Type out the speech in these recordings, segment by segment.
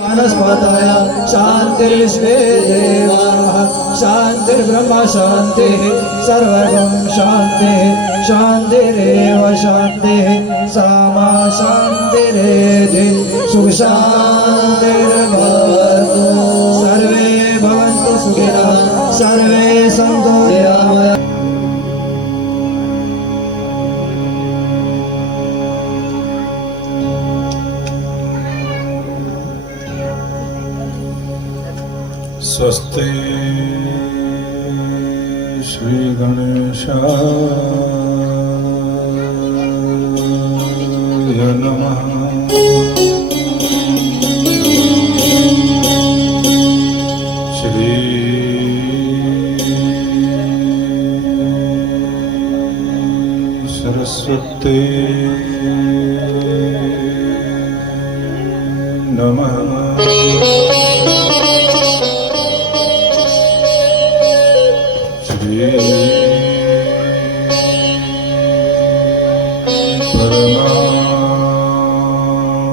वनस्पतय शान्तिर्विश्वे देवाः शान्तिर्ब्रह्म शान्तिः सर्वगं शान्तिः शान्तिरेव शान्तिः सामा शान्तिरेधि सुखशान्तिर्भवतु सर्वे भवन्तु सुखिनः सर्वे सन्तु निरामयाः। स्वस्ति श्री गणेशाय नमः। श्री सरस्वती नमः।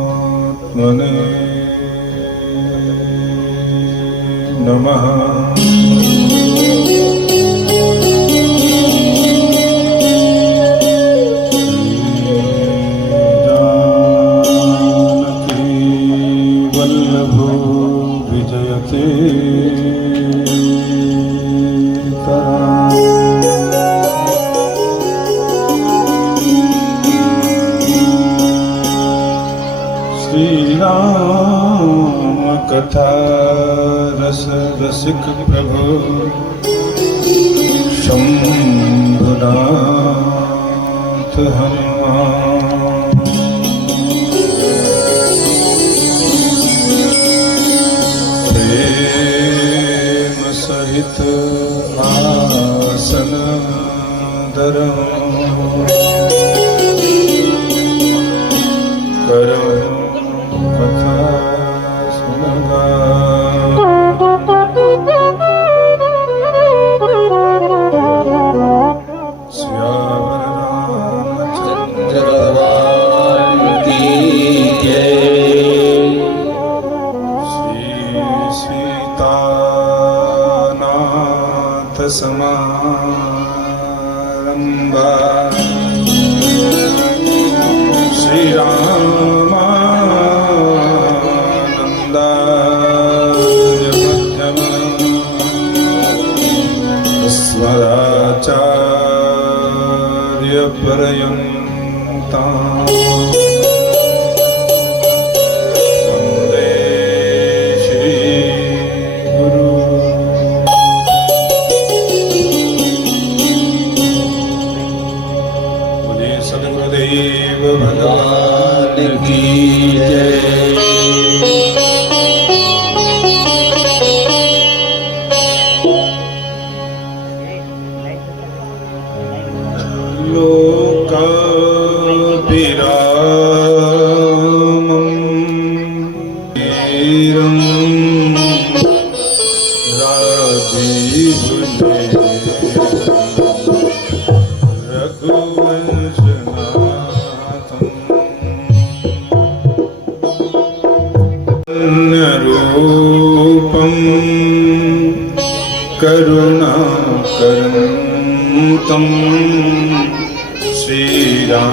परमात्मने नमः। जानकी वल्लभो विजयते श्रीराम कथा रस रसिक प्रभु शंभुनाथ हनुमान। प्रेम सहित आसन धरम करो कथा सुनगा। श्यावर रामचंद्र भगवान की जय। श्री सीतानाथ समारंभा श्री रामानंदाय मध्यमा अस्मदाचार्य पर्यन्तां वन्दे श्री गुरु। बोलिए सद्गुरुदेव भगवान की जय। लोकाभिरामं वीरं राजीवनेत्रं रघुवंशनाथं रूपं करुणाकरं श्रीरामचन्द्रं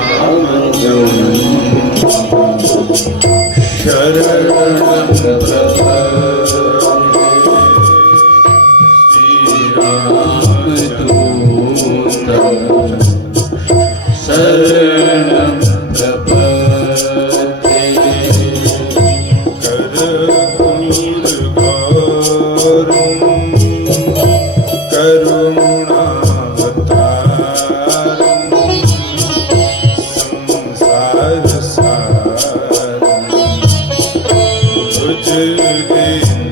शरणं श्रीरामदूतं शरणं प्रपद्ये। कर्पूरगौरं करुणावतारं संसारसारं भुजगेन्द्रहारं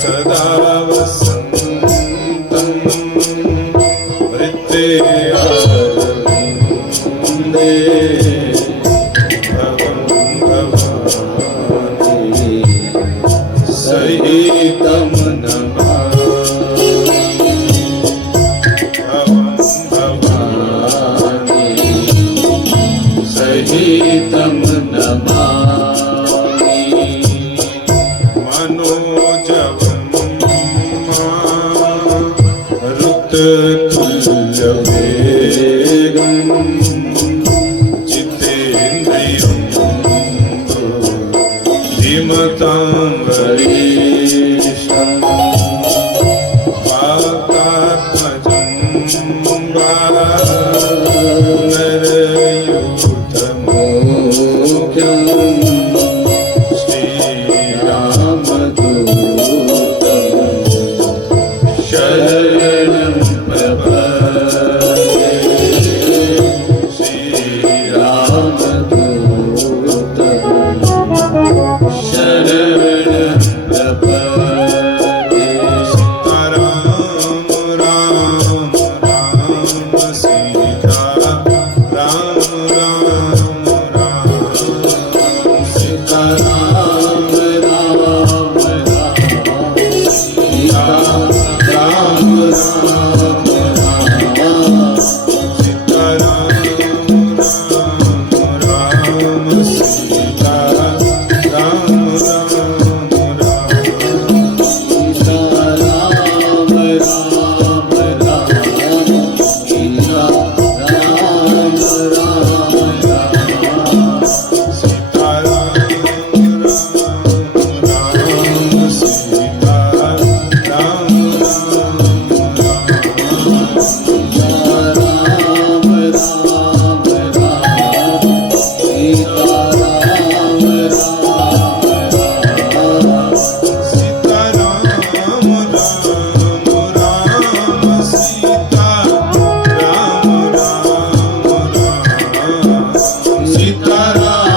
सदा वसन्तं हृदयारविन्दे भवं भवानी सहितं नमामि। भवं भवानी सहितं नमामि। श्रीमताम्बरीशं वाक्यात्मजं नरयूथमुख्यं श्रीरामदूतं शरणं प्रपद्ये श्रीरामदूतं शरणं प्रपद्ये सीताराम राम राम सीता राम राम राम सीताराम राम राम सीता राम राम राम सीताराम राम राम सीता राम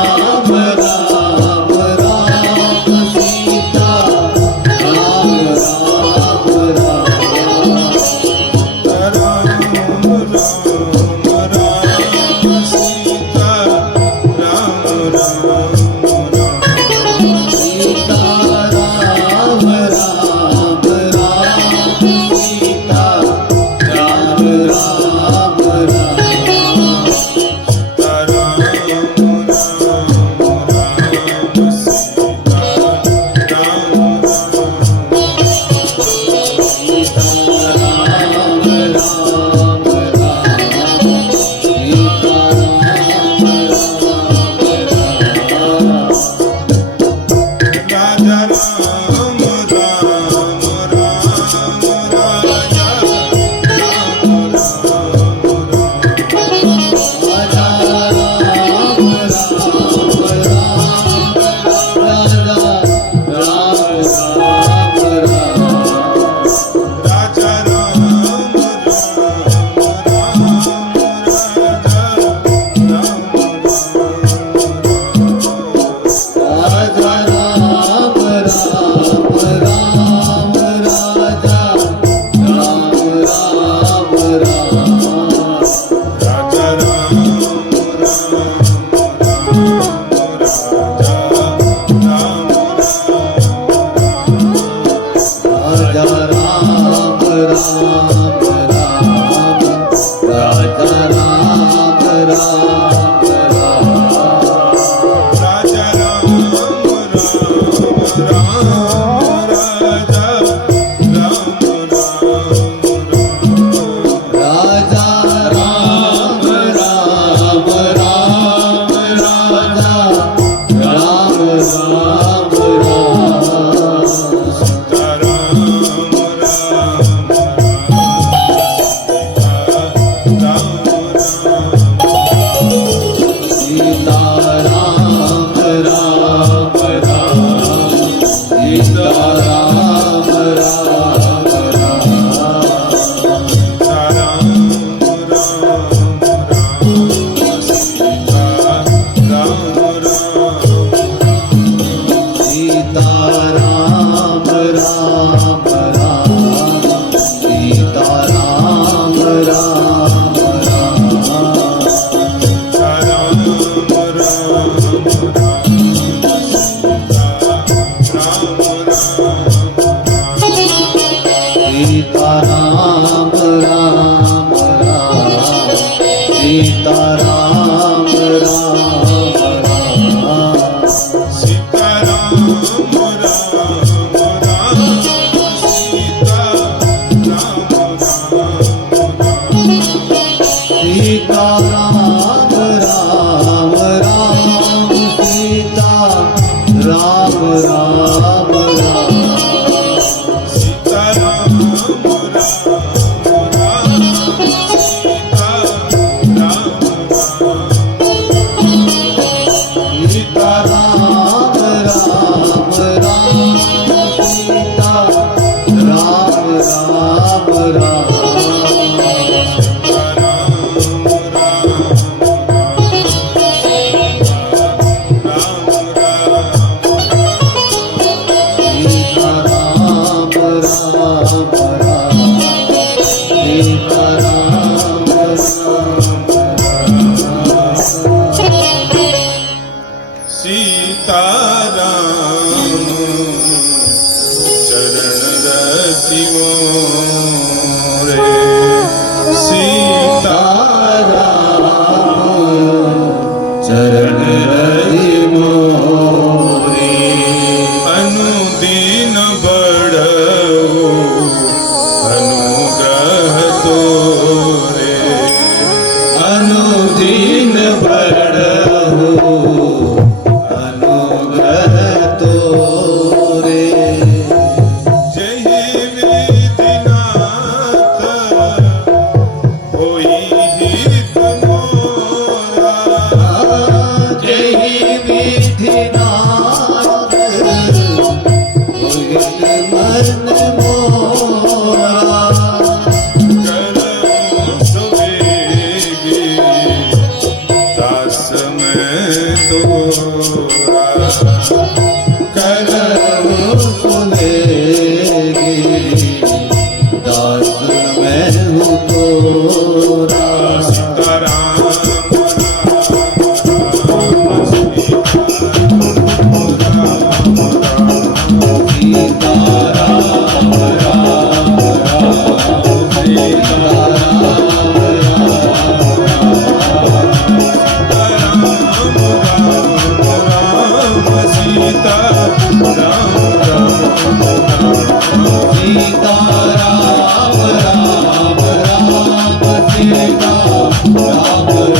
राम सीता राम राम सीता राम सीता राम राम राम सीता राम राम राम सीता राम राम राम सीता राम सीता राम चरण रति मोरे सीता चरण रति मोरे अनुदीन बड़ो अनुग्रह तोरे अनुदीन बड़ो अनुग्रह तोरे जहि विधिनाथ होई हित मोरा जहि विधिनाथ होइत मन मोरा करऊं सुबेगी दास मैं तोरा करऊं सुनेगी दास मैं हूँ तोरा सीताराम सीता राम राम राम सीता सीता राम राम राम सीता राम राम राम सीता राम राम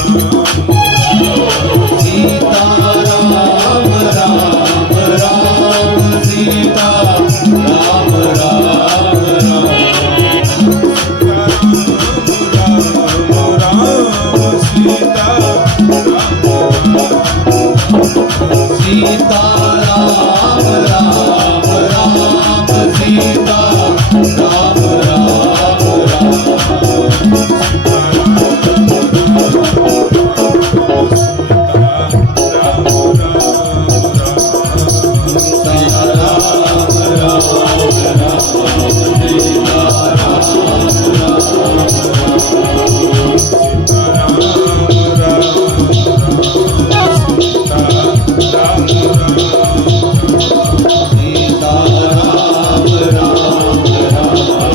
राम सीता राम राम राम सीता राम राम राम सीता राम राम राम सीता राम राम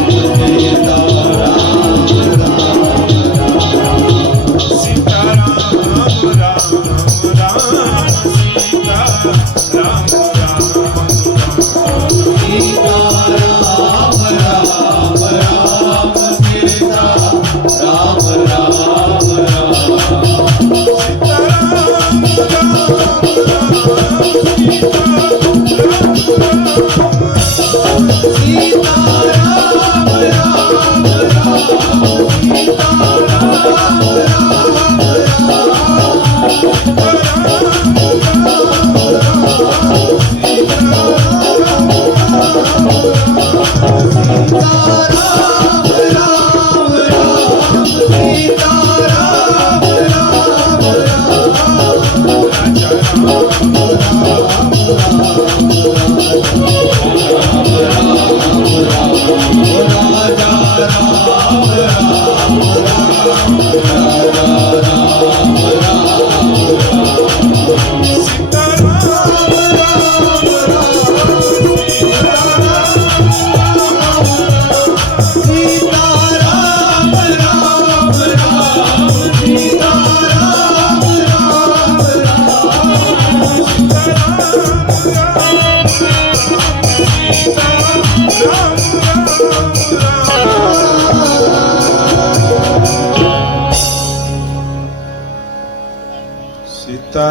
राम सीता सीता राम राम राम सीता सीता राम राम राम सीता राम राम राम सीता राम राम राम सीता राम राम राम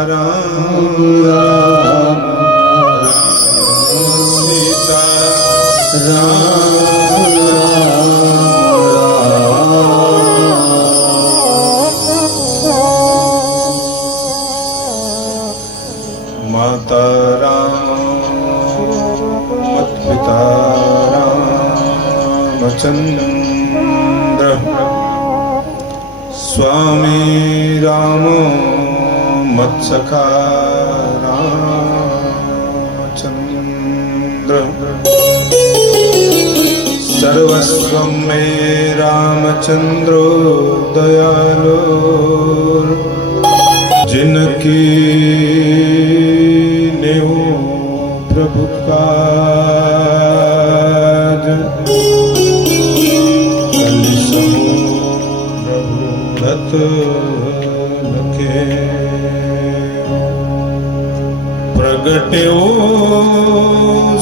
राम राम सीता माता राम मत पिता रामचंद्र स्वामी राम मत सखा रामचंद्र सर्वस्व मे रामचंद्रो दयालो जिनकी नेव प्रभु काज कलिसमो प्रभु लखे प्रगट्यो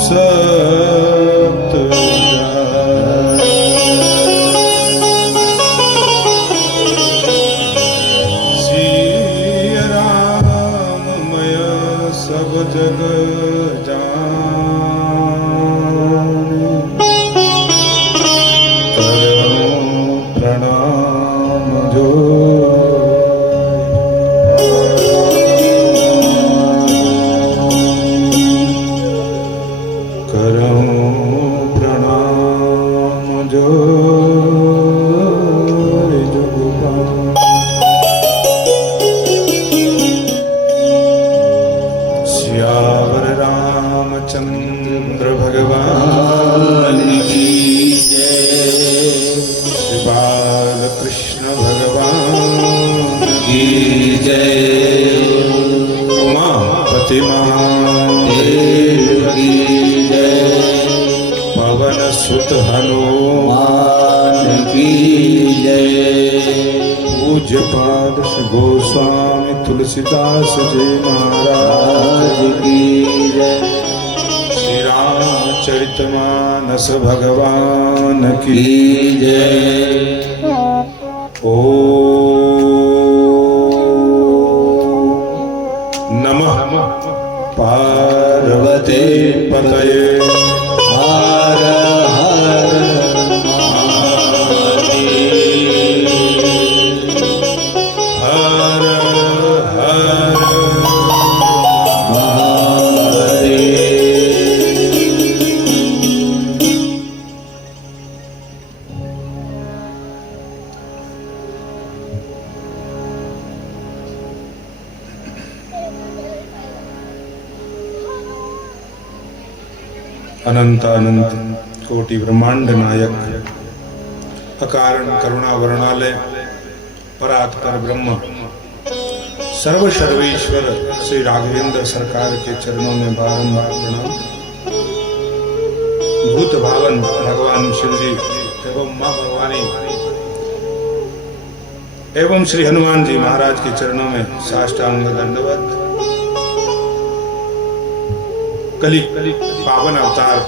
सत जग जान करो प्रणाम जो करो प्रणाम जो चंद्र भगवान की जय श्री बाल कृष्ण भगवान की जय उमापति महादेव की जय पवन सुत हनुमान की जय पूज्य पाद श्री गोस्वामी तुलसीदास जी महाराज की जय चरितमानस भगवान की जय ओम नमः पार्वती पतये हर हर अनंत अनंत कोटि ब्रह्मांड नायक अकारण करुणा वर्णालय परात्पर ब्रह्म सर्व सर्वेश्वर श्री राघवेंद्र सरकार के चरणों में बारंबार प्रणाम। भूत भावन भगवान शिव जी एवं मां भगवानी एवं श्री हनुमान जी महाराज के चरणों में साष्टांग दंडवत। कली पावन अवतार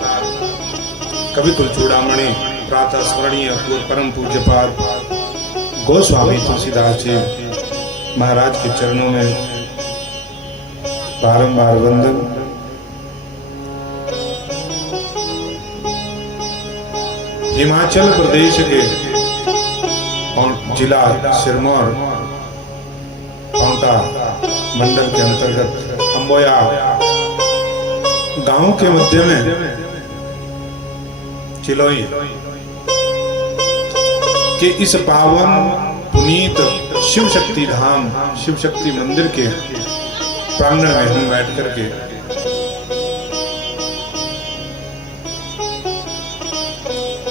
कवि कुल चूड़ामणि प्रातः स्मरणीय परम पूज्य पाद गोस्वामी तुलसीदास जी महाराज के चरणों में बारंबार वंदन। हिमाचल प्रदेश के जिला सिरमौर पांवटा मंडल के अंतर्गत अंबोया गांव के मध्य में चिलोई के इस पावन पुनीत शिव शक्ति धाम शिव शक्ति मंदिर के प्रांगण में हम बैठ करके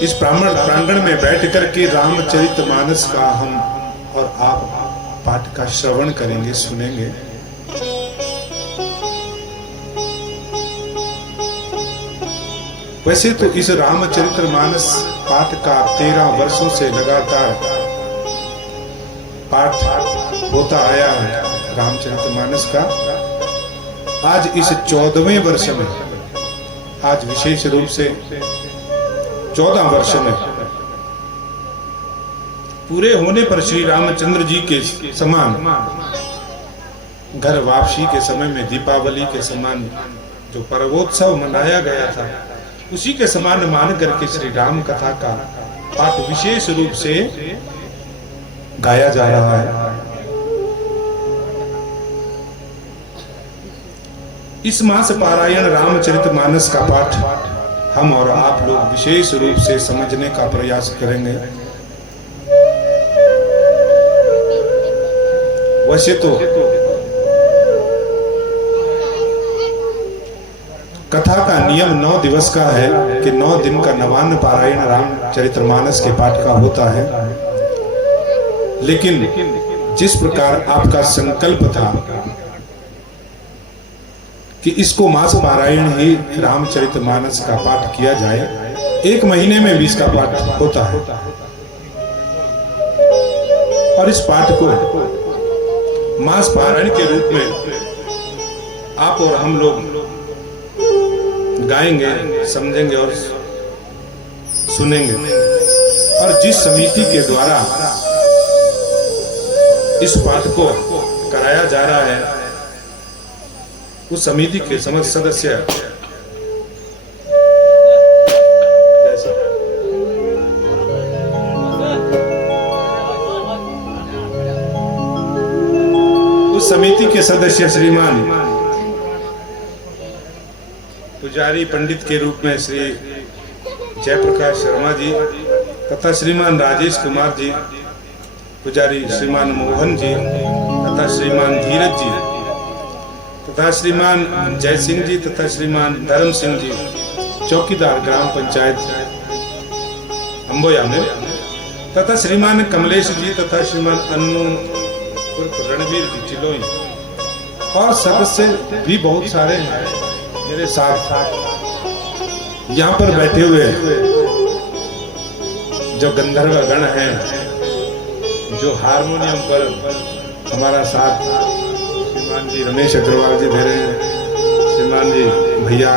इस प्रांगण में बैठ करके रामचरितमानस का हम और आप पाठ का श्रवण करेंगे, सुनेंगे। वैसे तो इस रामचरितमानस पाठ का 13 वर्षों से लगातार पाठ होता आया है रामचरितमानस का। आज इस 14वें वर्ष में, आज विशेष रूप से 14 वर्ष में पूरे होने पर श्री रामचंद्र जी के समान घर वापसी के समय में दीपावली के समान जो पर्वोत्सव मनाया गया था, उसी के समान मान करके श्री राम कथा का पाठ विशेष रूप से गाया जा रहा है। इस मास पारायण रामचरितमानस का पाठ हम और आप लोग विशेष रूप से समझने का प्रयास करेंगे। वैसे तो कथा का नियम 9 दिवस का है कि 9 दिन का नवान्न पारायण रामचरितमानस के पाठ का होता है, लेकिन जिस प्रकार आपका संकल्प था कि इसको मास पारायण ही रामचरितमानस का पाठ किया जाए, 1 महीने में भी इसका पाठ होता है। और इस पाठ को मास पारायण के रूप में आप और हम लोग गाएंगे, समझेंगे और सुनेंगे। और जिस समिति के द्वारा इस पाठ को कराया जा रहा है, उस समिति के समस्त सदस्य उस समिति के सदस्य श्रीमान पुजारी पंडित के रूप में श्री जयप्रकाश शर्मा जी तथा श्रीमान राजेश कुमार जी, पुजारी श्रीमान मोहन जी तथा श्रीमान धीरज जी तथा श्रीमान जय सिंह जी तथा श्रीमान धर्म सिंह जी, चौकीदार ग्राम पंचायत अंबोया में, तथा श्रीमान कमलेश जी तथा श्रीमान अन्नू उर्फ रणवीर जी चिलोई, और सदस्य भी बहुत सारे हैं मेरे साथ यहाँ पर बैठे हुए जो गंधर्व गण हैं, जो हारमोनियम पर हमारा साथ श्रीमान जी रमेश अग्रवाल जी दे रहे हैं, श्रीमान जी भैया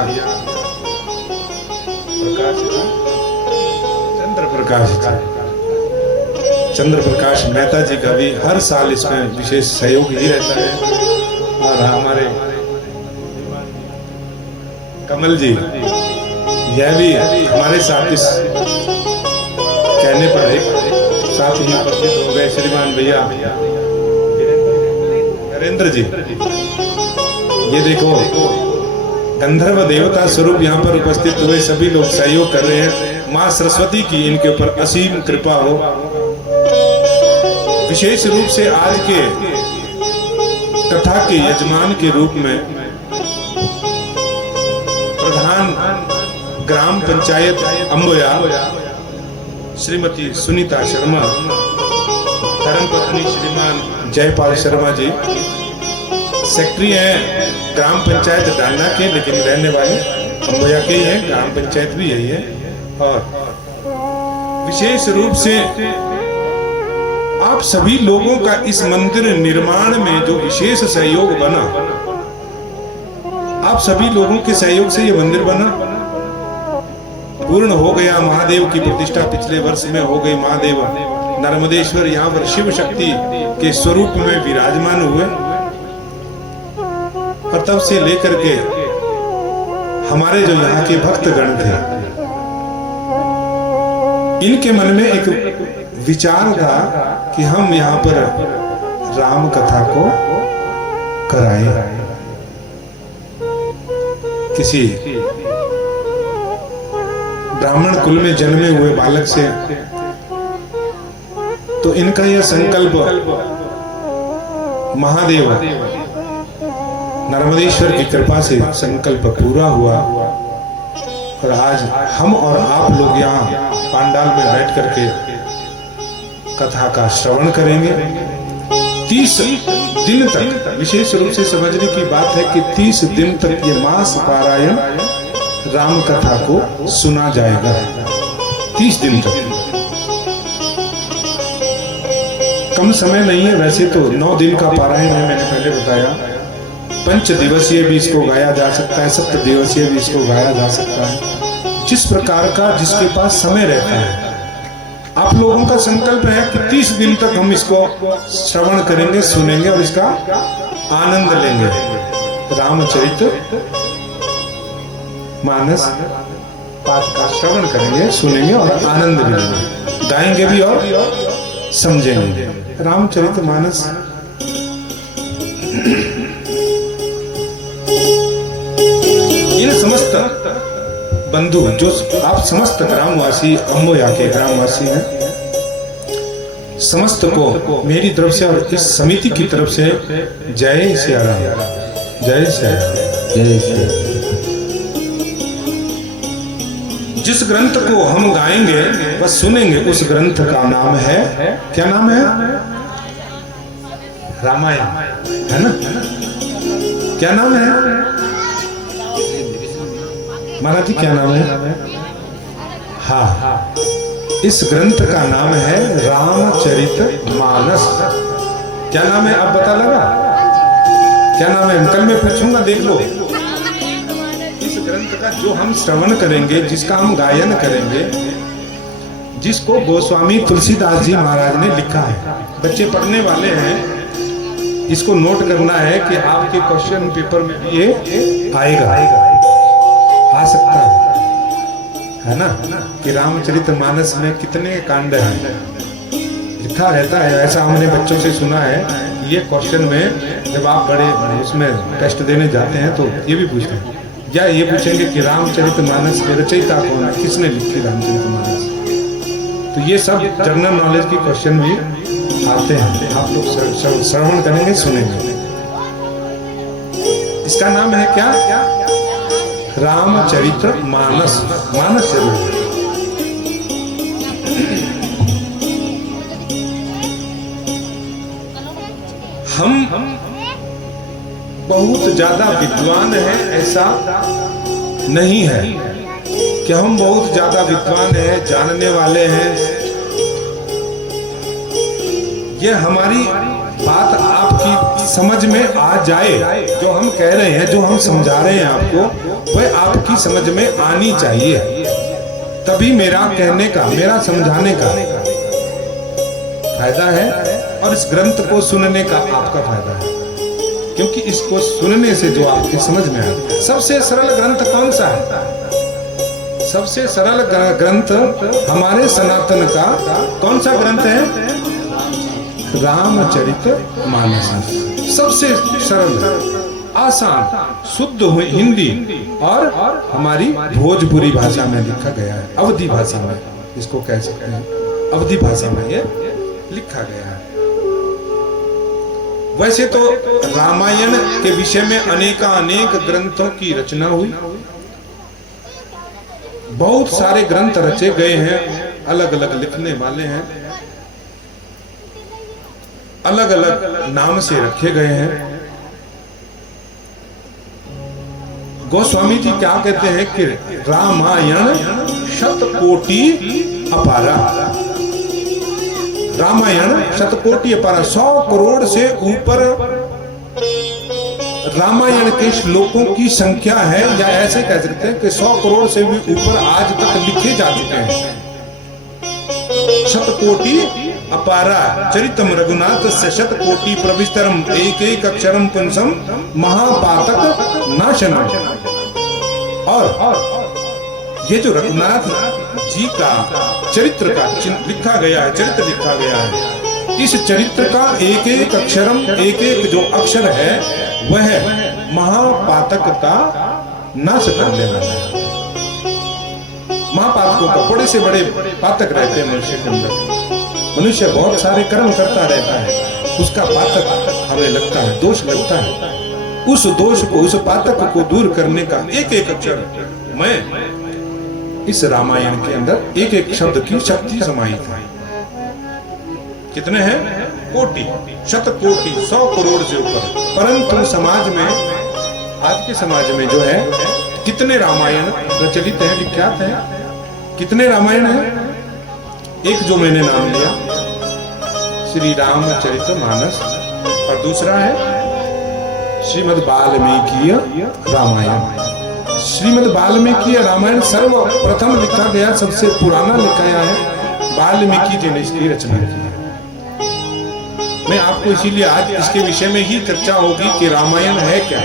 चंद्र प्रकाश मेहता जी का भी हर साल इसमें विशेष सहयोग ही रहता है। और हमारे कमल जी, यह भी हमारे साथ इस कहने पर एक साथ ही उपस्थित हो गए श्रीमान भैया नरेंद्र जी। ये देखो गंधर्व देवता स्वरूप यहाँ पर उपस्थित हुए सभी लोग सहयोग कर रहे हैं। माँ सरस्वती की इनके ऊपर असीम कृपा हो। विशेष रूप से आज के कथा के यजमान के रूप में प्रधान ग्राम पंचायत अंबोया श्रीमती सुनीता शर्मा, धर्मपत्नी श्रीमान जयपाल शर्मा जी, सेक्रेटरी हैं ग्राम पंचायत डालना के, लेकिन रहने वाले अंबोया के ही हैं, ग्राम पंचायत भी यही है। और विशेष रूप से आप सभी लोगों का इस मंदिर निर्माण में जो विशेष सहयोग बना, आप सभी लोगों के सहयोग से ये मंदिर बना, पूर्ण हो गया। महादेव की प्रतिष्ठा पिछले वर्ष में हो गई। महादेव नर्मदेश्वर यहाँ पर शिव शक्ति के स्वरूप में विराजमान हुए, और तब से लेकर के हमारे जो यहाँ के भक्तगण थे, इनके मन में एक विचार था कि हम यहाँ पर राम कथा को कराएं। किसी ब्राह्मण कुल में जन्मे हुए बालक से तो इनका यह संकल्प महादेव नर्मदेश्वर की कृपा से संकल्प पूरा हुआ। और आज हम और आप लोग यहाँ पांडाल में बैठ करके कथा का श्रवण करेंगे। 30 दिन तक, विशेष रूप से समझने की बात है कि 30 दिन तक ये मास पारायण राम कथा को सुना जाएगा। 30 दिन तक कम समय नहीं है। वैसे तो 9 दिन का पारायण है, मैंने पहले बताया। 5 दिवसीय भी इसको गाया जा सकता है, 7 दिवसीय भी इसको गाया जा सकता है, जिस प्रकार का जिसके पास समय रहता है। आप लोगों का संकल्प है कि 30 दिन तक हम इसको श्रवण करेंगे, सुनेंगे और इसका आनंद लेंगे। रामचरित मानस पाठ का श्रवण करेंगे, सुनेंगे और आनंद भी लेंगे, गाएंगे भी और समझेंगे। रामचरित मानस इन समस्त बंधु जो आप समस्त ग्रामवासी, अम्बोया के ग्रामवासी हैं, समस्त को मेरी तरफ से और इस समिति की तरफ से जय सिया राम, जय सिया राम, जय सिया राम। जिस ग्रंथ को हम गाएंगे व सुनेंगे उस ग्रंथ का नाम है, क्या नाम है? रामायण, है ना? क्या नाम है महाराज जी, क्या नाम है? हाँ, इस ग्रंथ का नाम है रामचरित मानस। क्या नाम है आप बता लगा? क्या नाम है? कल मैं पूछूंगा, देख लो। इस ग्रंथ का जो हम श्रवण करेंगे, जिसका हम गायन करेंगे, जिसको गोस्वामी तुलसीदास जी महाराज ने लिखा है, बच्चे पढ़ने वाले हैं, इसको नोट करना है कि आपके क्वेश्चन पेपर में भी ये आएगा, आ सकता है ना, कि रामचरित मानस में कितने कांड हैं, लिखा रहता है। ऐसा हमने बच्चों से सुना है, ये क्वेश्चन में जब आप बड़े उसमें टेस्ट देने जाते हैं तो ये भी पूछते हैं, या ये पूछेंगे कि रामचरित मानस के रचयिता कौन है, किसने लिखी रामचरित मानस। तो ये सब जनरल नॉलेज की क्वेश्चन भी आते हैं, आप लोग श्रवण करेंगे, सुनेंगे। इसका नाम है क्या? रामचरित मानस, मानस चरित्र। हम बहुत ज्यादा विद्वान हैं ऐसा नहीं है कि हम बहुत ज्यादा विद्वान हैं, जानने वाले हैं। ये हमारी बात आपकी समझ में आ जाए, जो हम कह रहे हैं, जो हम समझा रहे हैं आपको, वह आपकी समझ में आनी चाहिए, तभी मेरा कहने का, मेरा समझाने का फायदा है, और इस ग्रंथ को सुनने का आपका फायदा है, क्योंकि इसको सुनने से जो आपकी समझ में आए। सबसे सरल ग्रंथ कौन सा है? सबसे सरल ग्रंथ हमारे सनातन का कौन सा ग्रंथ है? रामचरित मानस। सबसे सरल, आसान, शुद्ध हिंदी और हमारी भोजपुरी भाषा में लिखा गया है, अवधी भाषा में इसको कह सकते हैं, अवधी भाषा में ये लिखा गया है। वैसे तो रामायण के विषय में अनेक ग्रंथों की रचना हुई, बहुत सारे ग्रंथ रचे गए हैं, अलग अलग लिखने वाले हैं, अलग अलग नाम से रखे गए हैं। गोस्वामी जी क्या कहते हैं कि रामायण शतकोटि अपारा, रामायण शतकोटि अपारा, 100 करोड़ से ऊपर रामायण के श्लोकों की संख्या है, या ऐसे कह सकते हैं कि 100 करोड़ से भी ऊपर आज तक लिखे जा चुके हैं। शतकोटि अपारा चरितम रघुनाथ से शतकोटि प्रविस्तरम एक एक अक्षरम पुंसम महापातक नाशनम। और ये जो रघुनाथ जी का चरित्र का लिखा गया है, चरित्र लिखा गया है, इस चरित्र का एक एक अक्षरम, एक एक जो अक्षर है वह महापातक का नाश करने वाला है। महापातकों का बड़े से बड़े पातक रहते हैं मनुष्य के अंदर। मनुष्य बहुत सारे कर्म करता रहता है, उसका पातक हमें लगता है, दोष लगता है। उस दोष को, उस पातक को दूर करने का एक एक अक्षर मैं इस रामायण के अंदर एक एक शब्द की शक्ति समाहित है। कितने हैं? कोटि, शतकोटि, 100 करोड़ से ऊपर। परंतु समाज में, आज के समाज में जो है, कितने रामायण प्रचलित हैं, विख्यात हैं? कितने रामायण हैं? एक जो मैंने नाम लिया श्री रामचरित मानस, और दूसरा है श्रीमद् वाल्मीकि रामायण। श्रीमद् वाल्मीकि रामायण सर्वप्रथम लिखा गया, सबसे पुराना लिखा गया है, वाल्मीकि जी ने इसकी रचना की है। मैं आपको इसीलिए आज इसके विषय में ही चर्चा होगी कि रामायण है क्या,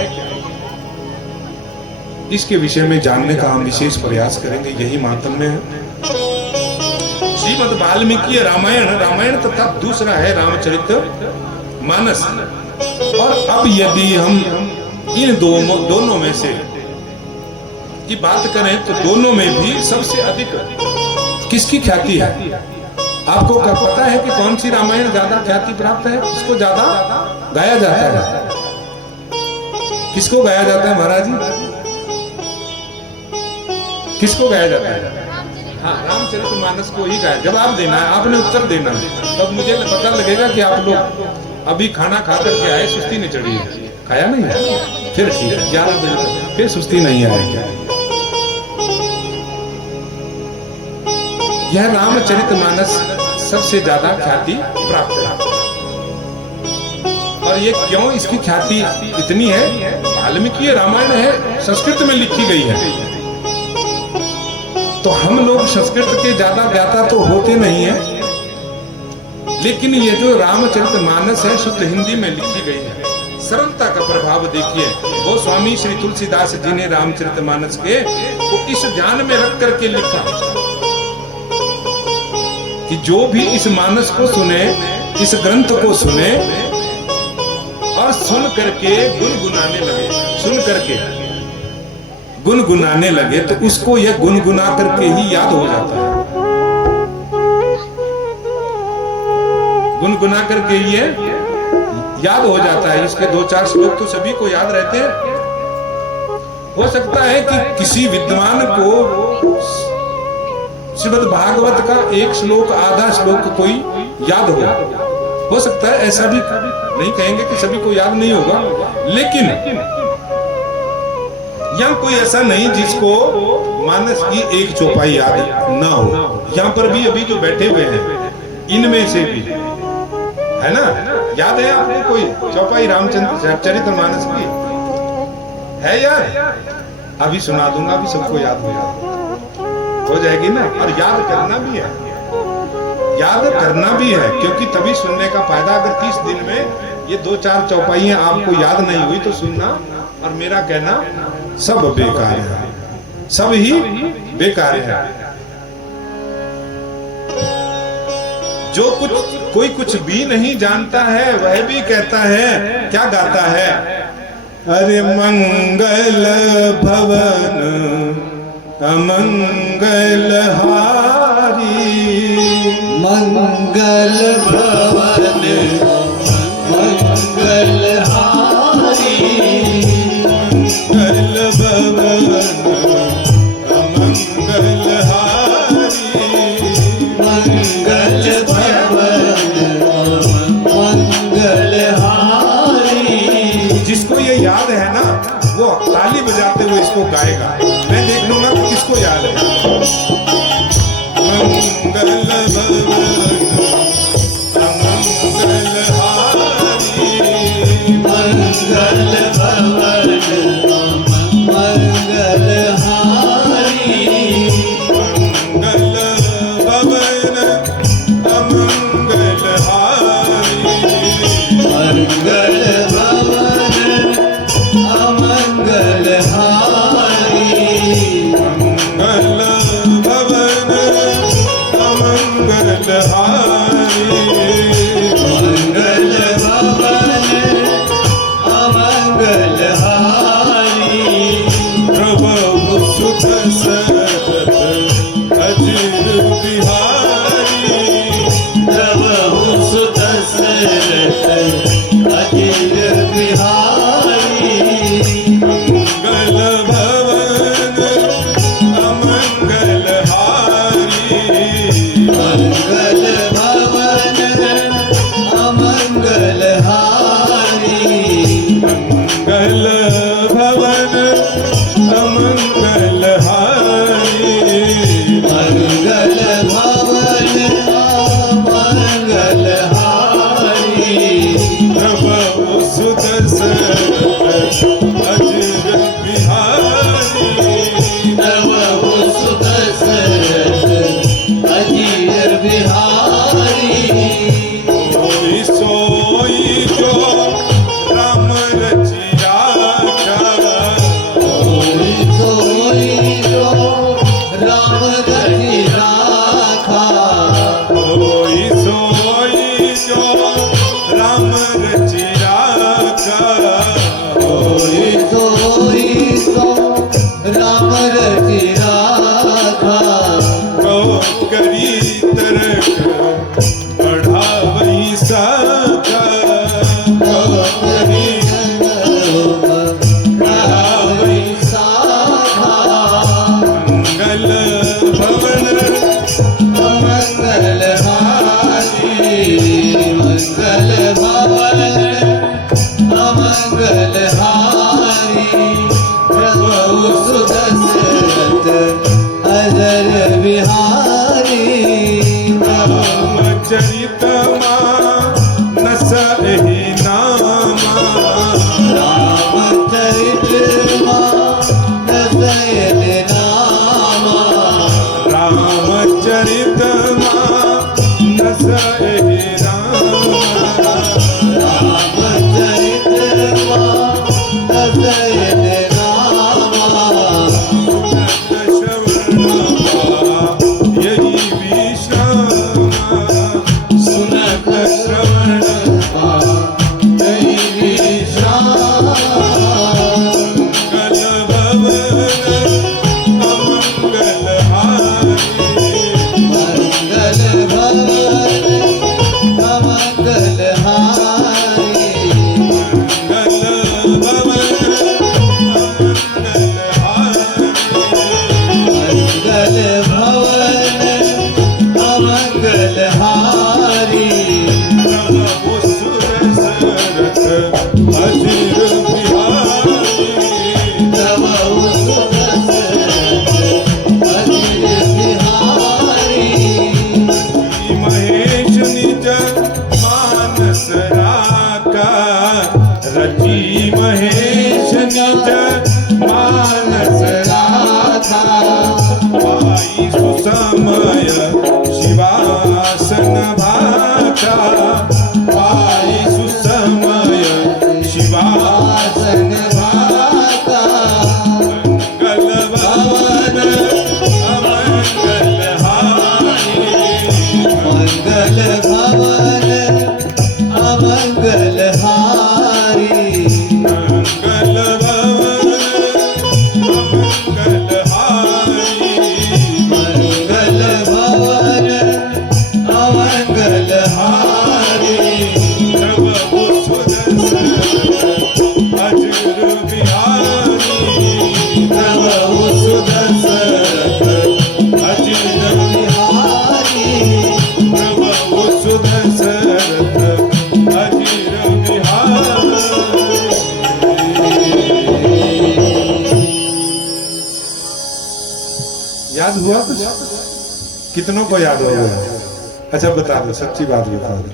इसके विषय में जानने का हम विशेष प्रयास करेंगे। यही महात्म्य है श्रीमद् वाल्मीकि रामायण। रामायण तथा दूसरा है रामचरित मानस। और अब यदि हम इन दोनों में से की बात करें तो दोनों में भी सबसे अधिक किसकी ख्याति है? आपको क्या पता है कि कौन सी रामायण ज्यादा ख्याति प्राप्त है? किसको ज्यादा गाया जाता है? किसको गाया जाता है महाराज जी? किसको गाया जाता है? हाँ, रामचरितमानस को ही गाया। जवाब देना है, आपने उत्तर देना है, तब मुझे पता लगेगा कि आप लोग अभी खाना खा करके आए, सुस्ती नहीं चढ़ी है। खाया नहीं है? फिर ठीक है, 11 बजे तक फिर सुस्ती नहीं आएगी। यह रामचरितमानस सबसे ज्यादा ख्याति प्राप्त है। और ये क्यों इसकी ख्याति इतनी है? वाल्मीकि रामायण है, संस्कृत में लिखी गई है, तो हम लोग संस्कृत के ज्यादा ज्ञाता तो होते नहीं है, लेकिन ये जो रामचरितमानस है शुद्ध हिंदी में लिखी गई है। सरलता का प्रभाव देखिए, वो स्वामी श्री तुलसीदास जी ने रामचरितमानस के को इस ध्यान में रख करके लिखा कि जो भी इस मानस को सुने, इस ग्रंथ को सुने और सुन करके गुनगुनाने लगे, सुन करके गुनगुनाने लगे तो उसको यह गुनगुना करके ही याद हो जाता है। गुनगुना करके ये याद हो जाता है। इसके 2-4 श्लोक तो सभी को याद रहते हैं। हो सकता है कि किसी विद्वान को श्रीमद् भागवत का एक श्लोक, आधा श्लोक कोई याद हो सकता है। ऐसा भी नहीं कहेंगे कि सभी को याद नहीं होगा, लेकिन यहाँ कोई ऐसा नहीं जिसको मानस की एक चौपाई याद ना हो। यहाँ पर भी अभी जो बैठे हुए हैं इनमें से भी है ना, याद है आपको कोई चौपाई रामचरितमानस की? है यार? अभी सुना दूंगा, अभी सबको याद हो जाएगी ना। और याद करना भी है, याद करना भी है, क्योंकि तभी सुनने का फायदा। अगर 30 दिन में ये 2-4 चौपाइयां आपको याद नहीं हुई तो सुनना और मेरा कहना सब बेकार है, सब ही बेकार है। जो कोई कुछ भी नहीं जानता है वह भी कहता है, क्या गाता है? अरे मंगल भवन अमंगल हारी, मंगल भवन मंगल हारी, मंगल भवन अमंगल हारी, मंगल भवन मंगल हारी। जिसको ये याद है ना वो ताली बजाते हुए इसको गाएगा। मैं देख लूंगा कि किसको याद है। मंगल भवन अमंगल हारी, मंगल भवन मंगल हारी, मंगल भवन अमंगल हारी, मंगल भवन अमंगल हारी, मंगल भवन अमंगल हारी, मंगल भवन अमंगल हारी। प्रभु सुत सतत अजिर बिहारी, प्रभु सुत सरत अजिर बिहारी, मंगल भवन अमंगल हारी, मंगल भवन अमंगल हारी, मंगल भवन अमंगल हारी, मंगल भवन अमंगल हारी। प्रभु सुत सतत अजिर बिहारी, प्रभु सुत सरत अजिर बिहारी। कोई सो रामचरित मानस एहि नामा रामचरित मानस एहि नामा रामचरित मानस एहि नामा रामचरित मानस एहि नामा यही विश्राम सुनत श्रवण यही विश्राम मंगल भवन अमंगल हारी मंगल भवन अमंगल हारी मंगल भवन अमंगल हारी मंगल भवन अमंगल हारी प्रभु सुरसरथ अजिर बिहारी तब सुदर्शन अजिर बिहारी महेश निज मानस राका रची महेश निज मानस राधा पाई सुसमय शिवासन भाका पाई सुसमय शिवासन आसन भाता मंगल भवन अमंगल हारी मंगल भवन अमंगल हारी मंगल भवन अमंगल हारी मंगल भवन अमंगल हारी प्रभु सुदर्शन अजिर बिहारी प्रभु सुदर्शन अजिर बिहारी प्रभु सुदर्शन अजिर बिहारी। याद हुआ कुछ? कितनों को याद हो गया? अच्छा बता दो, सच्ची बात बता दो।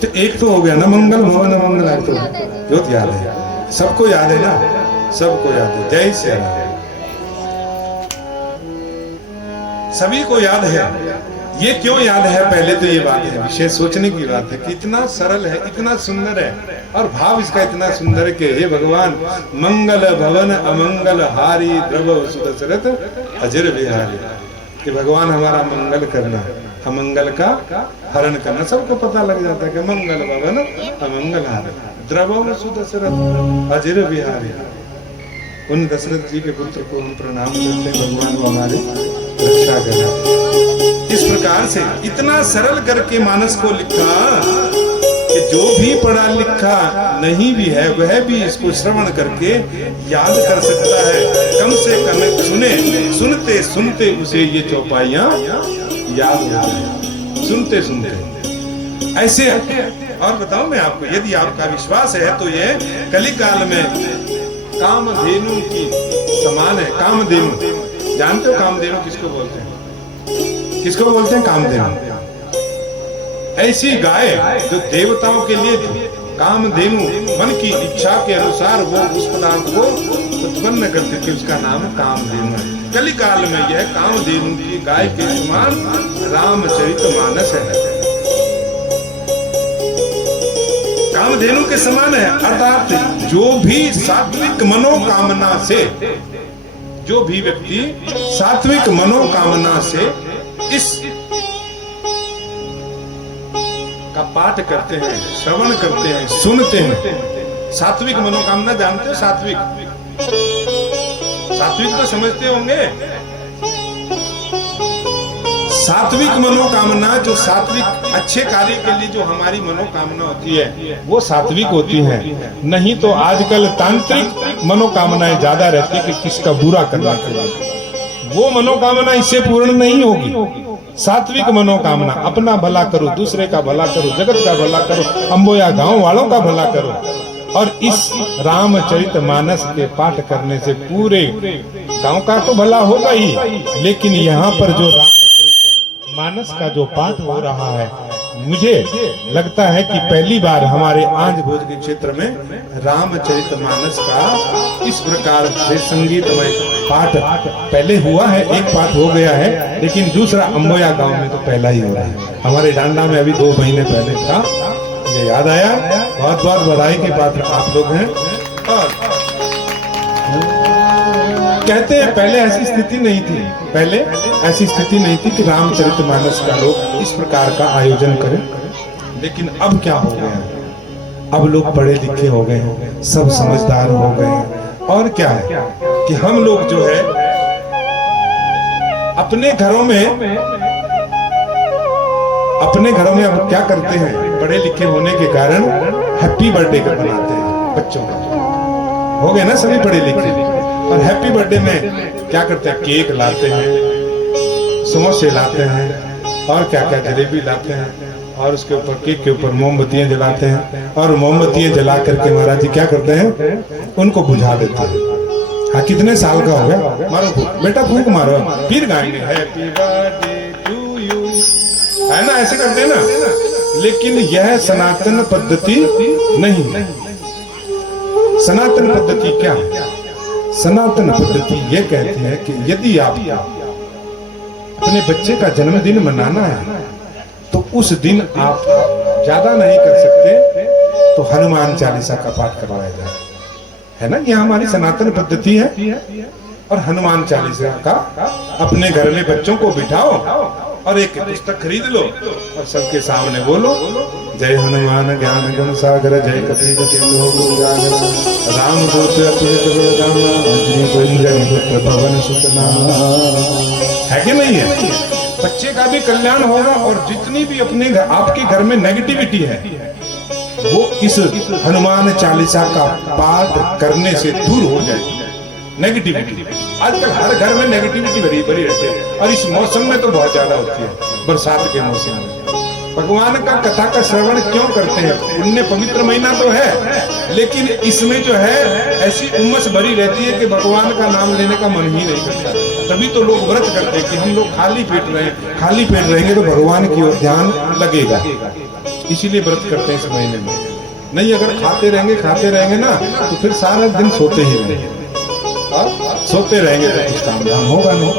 तो एक तो हो गया ना, मंगल भवन मंगल आरती जो याद है, सबको याद है ना, सबको याद है। जय श्री राम। सभी को याद है। ये क्यों याद है? पहले तो ये बात है, विशेष सोचने की बात है कि इतना सरल है, इतना सुंदर है, और भाव इसका इतना सुंदर है कि हे भगवान, मंगल भवन अमंगल हारी द्रव सुदशरथ अजिर बिहारी, कि भगवान हमारा मंगल करना, अमंगल का हरण करना। सबको पता लग जाता है कि मंगल भवन अमंगल हारी द्रव सुदशरथ अजिर बिहारी। उन दशरथ जी के पुत्र को हम प्रणाम करते हैं, भगवान वो हमारी रक्षा करें। इस प्रकार से इतना सरल करके मानस को लिखा कि जो भी पढ़ा लिखा नहीं भी है वह भी इसको श्रवण करके याद कर सकता है। कम से कम सुने, सुनते सुनते उसे ये चौपाइयां याद हो जाए, सुनते सुनते ऐसे। और बताऊं मैं आपको, यदि आपका विश्वास है तो ये कलिकाल में कामधेनु की समान है। कामधेनु जानते हो? कामधेनु किसको बोलते हैं? किसको बोलते हैं? कामधेनु। ऐसी गाय जो देवताओं के लिए थी, कामधेनु मन की इच्छा के अनुसार वो उस पदार्थ को उत्पन्न करती थी, उसका नाम कामधेनु है। कलिकाल में यह कामधेनु की गाय के समान रामचरितमानस है, कामधेनु के समान है। अर्थात जो भी सात्विक मनोकामना से, जो भी व्यक्ति सात्विक मनोकामना से इस का पाठ करते हैं, श्रवण करते हैं, सुनते हैं। सात्विक मनोकामना जानते हो? सात्विक, सात्विक तो समझते होंगे। सात्विक मनोकामना, जो सात्विक अच्छे कार्य के लिए जो हमारी मनोकामना होती है वो सात्विक होती है। नहीं तो आजकल तांत्रिक मनोकामनाएं ज्यादा रहती है कि किसका बुरा करना के लिए, वो मनोकामना इससे पूर्ण नहीं होगी। सात्विक मनोकामना, अपना भला करो, दूसरे का भला करो, जगत का भला करो, अंबोया गांव वालों का भला करो। और इस रामचरितमानस के पाठ करने से पूरे गांव का तो भला होगा ही, लेकिन यहाँ पर जो रामचरितमानस का जो पाठ हो रहा है मुझे लगता है कि पहली बार हमारे आंध्र भोज के क्षेत्र में रामचरितमानस का इस प्रकार से संगीतमय पाठ पहले हुआ है, एक पाठ हो गया है, लेकिन दूसरा अम्बोया गांव में तो पहला ही हो रहा है। हमारे डांडा में अभी 2 महीने पहले था, मुझे याद आया। बहुत बहुत बधाई के पात्र आप लोग हैं। और कहते हैं पहले ऐसी स्थिति नहीं थी, पहले ऐसी स्थिति नहीं थी कि रामचरितमानस का लोग इस प्रकार का आयोजन करें, लेकिन अब क्या हो गया है, अब लोग पढ़े लिखे हो गए हैं, सब समझदार हो गए हैं। और क्या है कि हम लोग जो है अपने घरों में अब क्या करते हैं, पढ़े लिखे होने के कारण हैप्पी बर्थडे का बनाते हैं बच्चों का। हो गए ना सभी पढ़े लिखे, और हैप्पी बर्थडे में क्या करते हैं, केक लाते हैं, समोसे लाते हैं, और क्या क्या जलेबी लाते हैं, और उसके ऊपर केक के ऊपर मोमबत्तियां जलाते हैं, और मोमबत्तियां जला करके महाराज जी क्या करते हैं, उनको बुझा देते हैं। हाँ, कितने साल का हो गया, मारो फूक, बेटा फूक मारो, फिर गाएंगे हैप्पी बर्थडे टू यू, है ना, ऐसे करते हैं ना। लेकिन यह सनातन पद्धति नहीं है। सनातन पद्धति क्या है? सनातन पद्धति यह कहती है कि यदि आप अपने बच्चे का जन्मदिन मनाना है तो उस दिन आप ज्यादा नहीं कर सकते तो हनुमान चालीसा का पाठ करवाया जाए, है ना। यह हमारी सनातन पद्धति है। और हनुमान चालीसा का अपने घर में बच्चों को बिठाओ और एक पुस्तक खरीद लो और सबके सामने बोलो, जय हनुमान ज्ञान गुण सागर, जय कपीश तिलोक उजागर, रामदूत अतुलित बलधामा, अंजनी पुत्र पवन सुत नामा। है कि नहीं है? बच्चे का भी कल्याण होगा और जितनी भी अपने आपके घर में नेगेटिविटी है वो इस हनुमान चालीसा का पाठ करने से दूर हो जाएगी। नेगेटिविटी आजकल हर घर में नेगेटिविटी भरी रहती है, और इस मौसम में तो बहुत ज्यादा होती है, बरसात के मौसम में। भगवान का कथा का श्रवण क्यों करते हैं? पुण्य पवित्र महीना तो है, लेकिन इसमें जो है ऐसी उमस भरी रहती है कि भगवान का नाम लेने का मन ही नहीं करता। तभी तो लोग व्रत करते हैं कि हम लोग खाली पेट रहेंगे तो भगवान की ओर ध्यान लगेगा, इसीलिए व्रत करते हैं इस महीने में। नहीं, अगर खाते रहेंगे ना तो फिर सारा दिन सोते ही रहेंगे, सोते रहेंगे तो कुछ काम धाम होगा नहीं।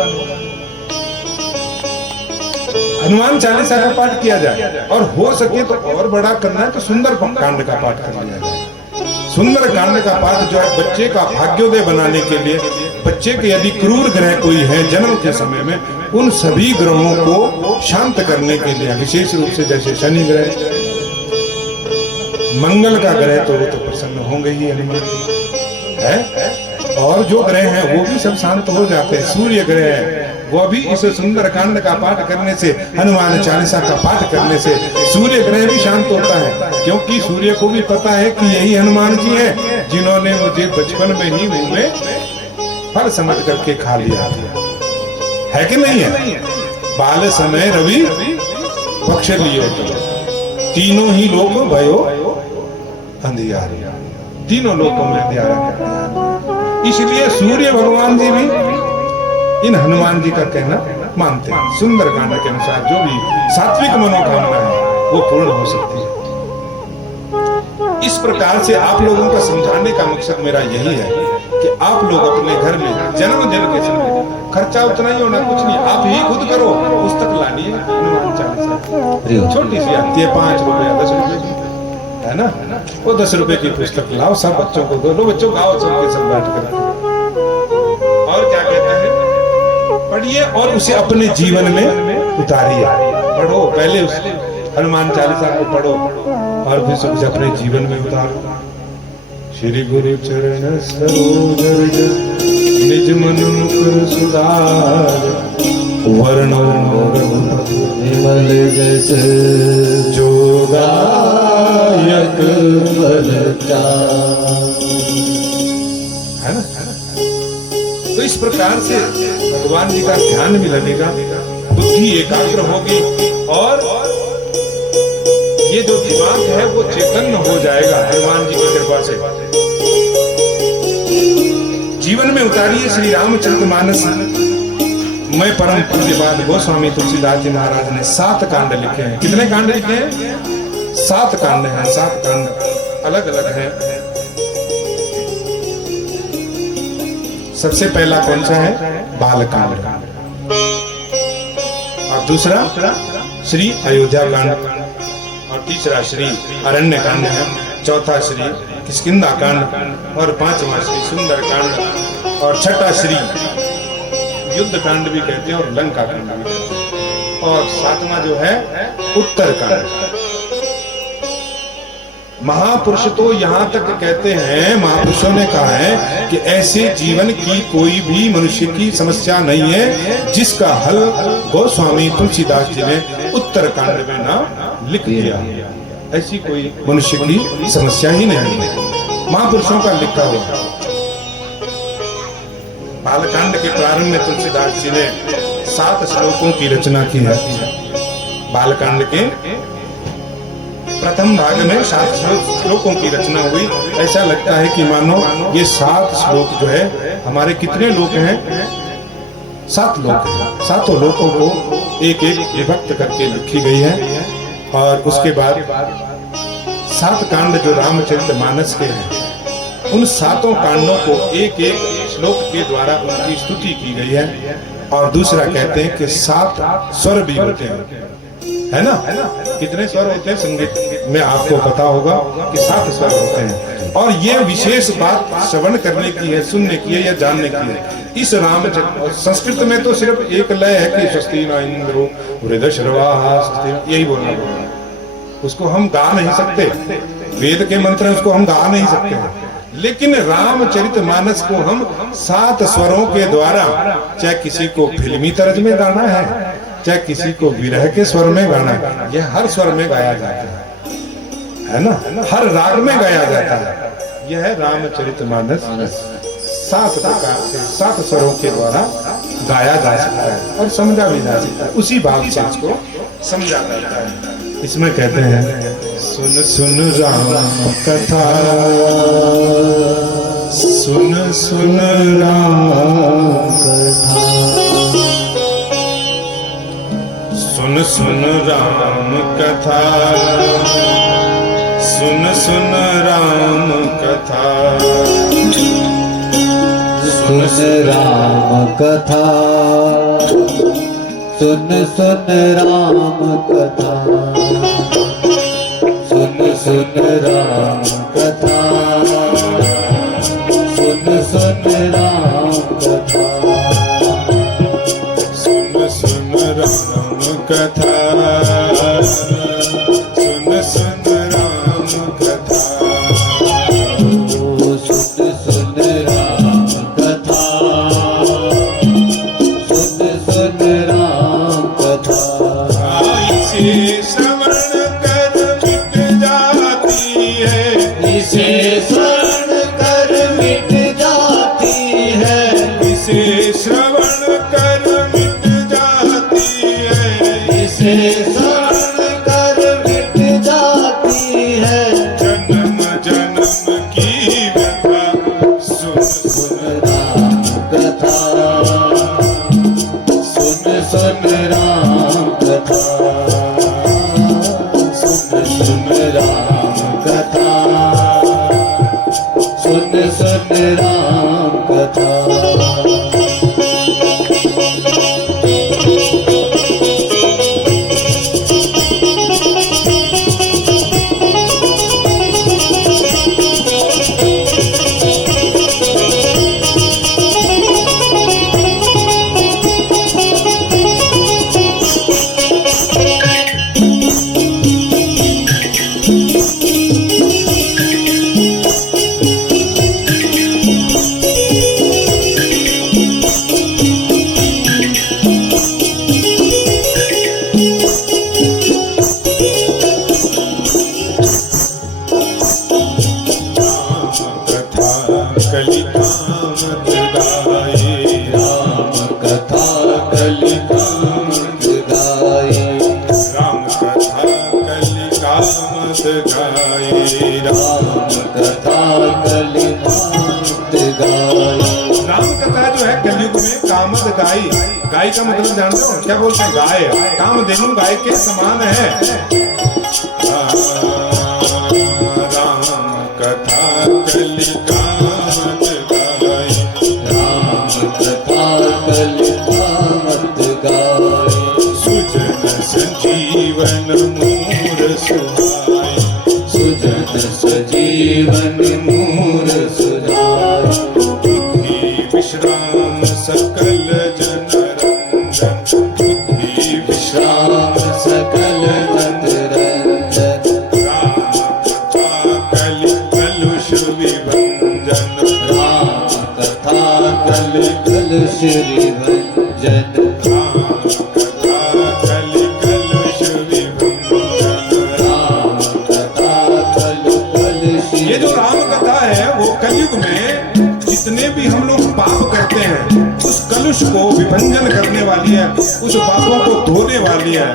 हनुमान चालीसा का पाठ किया जाए, और हो सके तो और बड़ा करना है तो सुंदर कांड का पाठ कर लिया जाए। सुंदर कांड का पाठ जो है बच्चे का भाग्योदय बनाने के लिए, बच्चे के यदि क्रूर ग्रह कोई है जन्म के समय में, उन सभी ग्रहों को शांत करने के लिए, विशेष रूप से जैसे शनि ग्रह, मंगल का ग्रह तो वो तो प्रसन्न होंगे ही हनुमान है, और जो ग्रह हैं वो भी सब शांत हो जाते हैं। सूर्य ग्रह है वो भी इस सुंदर कांड का पाठ करने से, हनुमान चालीसा का पाठ करने से सूर्य ग्रह भी शांत होता है, क्योंकि सूर्य को भी पता है कि यही हनुमान जी हैं जिन्होंने मुझे बचपन में ही मुंह में फल समझ करके खा लिया, है कि नहीं है? बाल समय रवि पक्ष लियो, तीनों ही लोक भयो अंधियारा, तीनों लोकों में अंधियारा कर दिया। इसलिए सूर्य भगवान जी भी इन हनुमान जी का कहना मानते हैं। सुंदर कांड के अनुसार जो भी सात्विक मनोकामना है वो पूर्ण हो सकती है। इस प्रकार से आप लोगों का समझाने का मकसद मेरा यही है कि आप लोग अपने घर में जन्मदिन के समय खर्चा उतना ही होना, कुछ नहीं, आप ही खुद करो, पुस्तक लानी है हनुमान चालीसा, छोटी सी आती है 5 रुपया 10 रुपए की, है ना, वो 10 रुपए की पुस्तक लाओ, सब बच्चों को दो, बच्चों गाओ सबके सब बैठ कर, और क्या कहते हैं, पढ़िए और उसे अपने जीवन में उतारिए। पढ़ो पहले उस हनुमान चालीसा को पढ़ो और फिर उसे अपने जीवन में उतारो। श्री गुरु चरण सरोज रज, निज मन मुकुर सुधार, वर्णो रघुपति विमल जस, जो गायक है ना। तो इस प्रकार से भगवान जी का ध्यान भी लगेगा, बुद्धि एकाग्र होगी, और ये जो दिमाग है वो चैतन्य हो जाएगा हनुमान जी की कृपा से। जीवन में उतारिए श्री रामचरितमानस, मैं परम पूज्यपाद गोस्वामी तुलसीदास जी महाराज ने 7 कांड लिखे हैं। कितने कांड लिखे हैं? 7 कांड हैं। 7 कांड अलग अलग हैं। सबसे पहला कौन सा है? बाल कांड। और दूसरा श्री अयोध्या कांड। और तीसरा श्री अरण्य कांड है। चौथा श्री किष्किंधा कांड। और 5वां श्री सुंदर कांड। और 6ठा श्री युद्ध कांड भी कहते हैं और लंका कांड भी कहते हैं। और 7वां जो है उत्तर कांड। महापुरुष तो यहाँ तक कहते हैं, महापुरुषों ने कहा है कि ऐसे जीवन की कोई भी मनुष्य की समस्या नहीं है जिसका हल गोस्वामी तुलसीदास जी ने उत्तर कांड में ना लिख दिया। ऐसी कोई मनुष्य की समस्या ही नहीं है, महापुरुषों का लिखा हुआ। बालकांड के प्रारंभ में तुलसीदास जी ने 7 श्लोकों की रचना की है। बालकांड के प्रथम भाग में 7 श्लोकों की रचना हुई। ऐसा लगता है कि मानो ये 7 श्लोक जो है हमारे कितने लोक हैं? 7 लोक हैं। 7 लोकों को एक एक विभक्त करके लिखी गई है। और उसके बाद 7 कांड जो रामचरितमानस के हैं, उन 7 कांडों को एक एक श्लोक के द्वारा उनकी स्तुति की गई है। और दूसरा कहते हैं कि 7 स्वर भी होते हैं, है ना? कितने स्वर होते हैं संगीत में आपको पता होगा कि 7 स्वर होते हैं। और ये विशेष बात श्रवण करने की है, सुनने की है या जानने की है। इस रामचरित संस्कृत में तो सिर्फ एक लय है कि स्वस्ति न इंद्रो वृद्धश्रवाः, यही बोलना होगा। उसको हम गा नहीं सकते, वेद के मंत्र हैं उसको हम गा नहीं सकते। लेकिन रामचरितमानस को हम 7 स्वरों के द्वारा, चाहे किसी को फिल्मी तर्ज में गाना है, चाहे किसी को विरह के स्वर में गाना है, यह हर स्वर में गाया जाता है ना? हर राग में गाया जाता है। यह है रामचरितमानस। 7 प्रकार से 7 स्वरों के द्वारा गाया जा सकता है और समझा भी जा सकता है। उसी भाव से इसको समझा जाता है। इसमें कहते हैं, सुन सुन राम कथा, सुन सुन राम कथा, सुन सुन राम कथा, सुन सुन राम कथा, सुन राम कथा, सुन सुन राम कथा, सुन सुन राम कथा, सुन सुन राम कथा, सुन सुन राम कथा, सुन सुन राम कथा, सुन सुन राम कथा, सुन सुन राम कथा। इसे श्रवण कर मिट जाती है, इसे श्रवण कर मिट जाती है, इसे श्रवण कर मिट जाती है, इसे श्रवण कर मिट जाती है। जन्म जन्म की व्यथा सुन सुन राम कथा, सुन सुन राम कथा, सुन सुन राम कथा, सुन सुन राम कथा। राम कथा जो है कलयुग में कामद गाई। गाय का मतलब जानते हो क्या बोलते हैं? गाय कामधेनु गाय के समान है। राम कथा कलिका मत गाय, राम कथा कलिका मत गाय, सुजन संजीवन मूर सुहाय, सुजन सजीवन मूर सुधाय, बुद्धि विश्राम सकल जनरंजन, बुद्धि विश्राम सकल जनरंजन, राम कथा कलि कलुष विभंजन, राम कथा कल कलुष विभंजन, राम कथा कलि कलुष विभंजन। राम कथा कल कलुष। ये जो राम कथा है वो कलयुग में जितने भी हम लोग पाप करते हैं उस कलुष को विभंजन करने वाली है, उस पापों को धोने वाली है।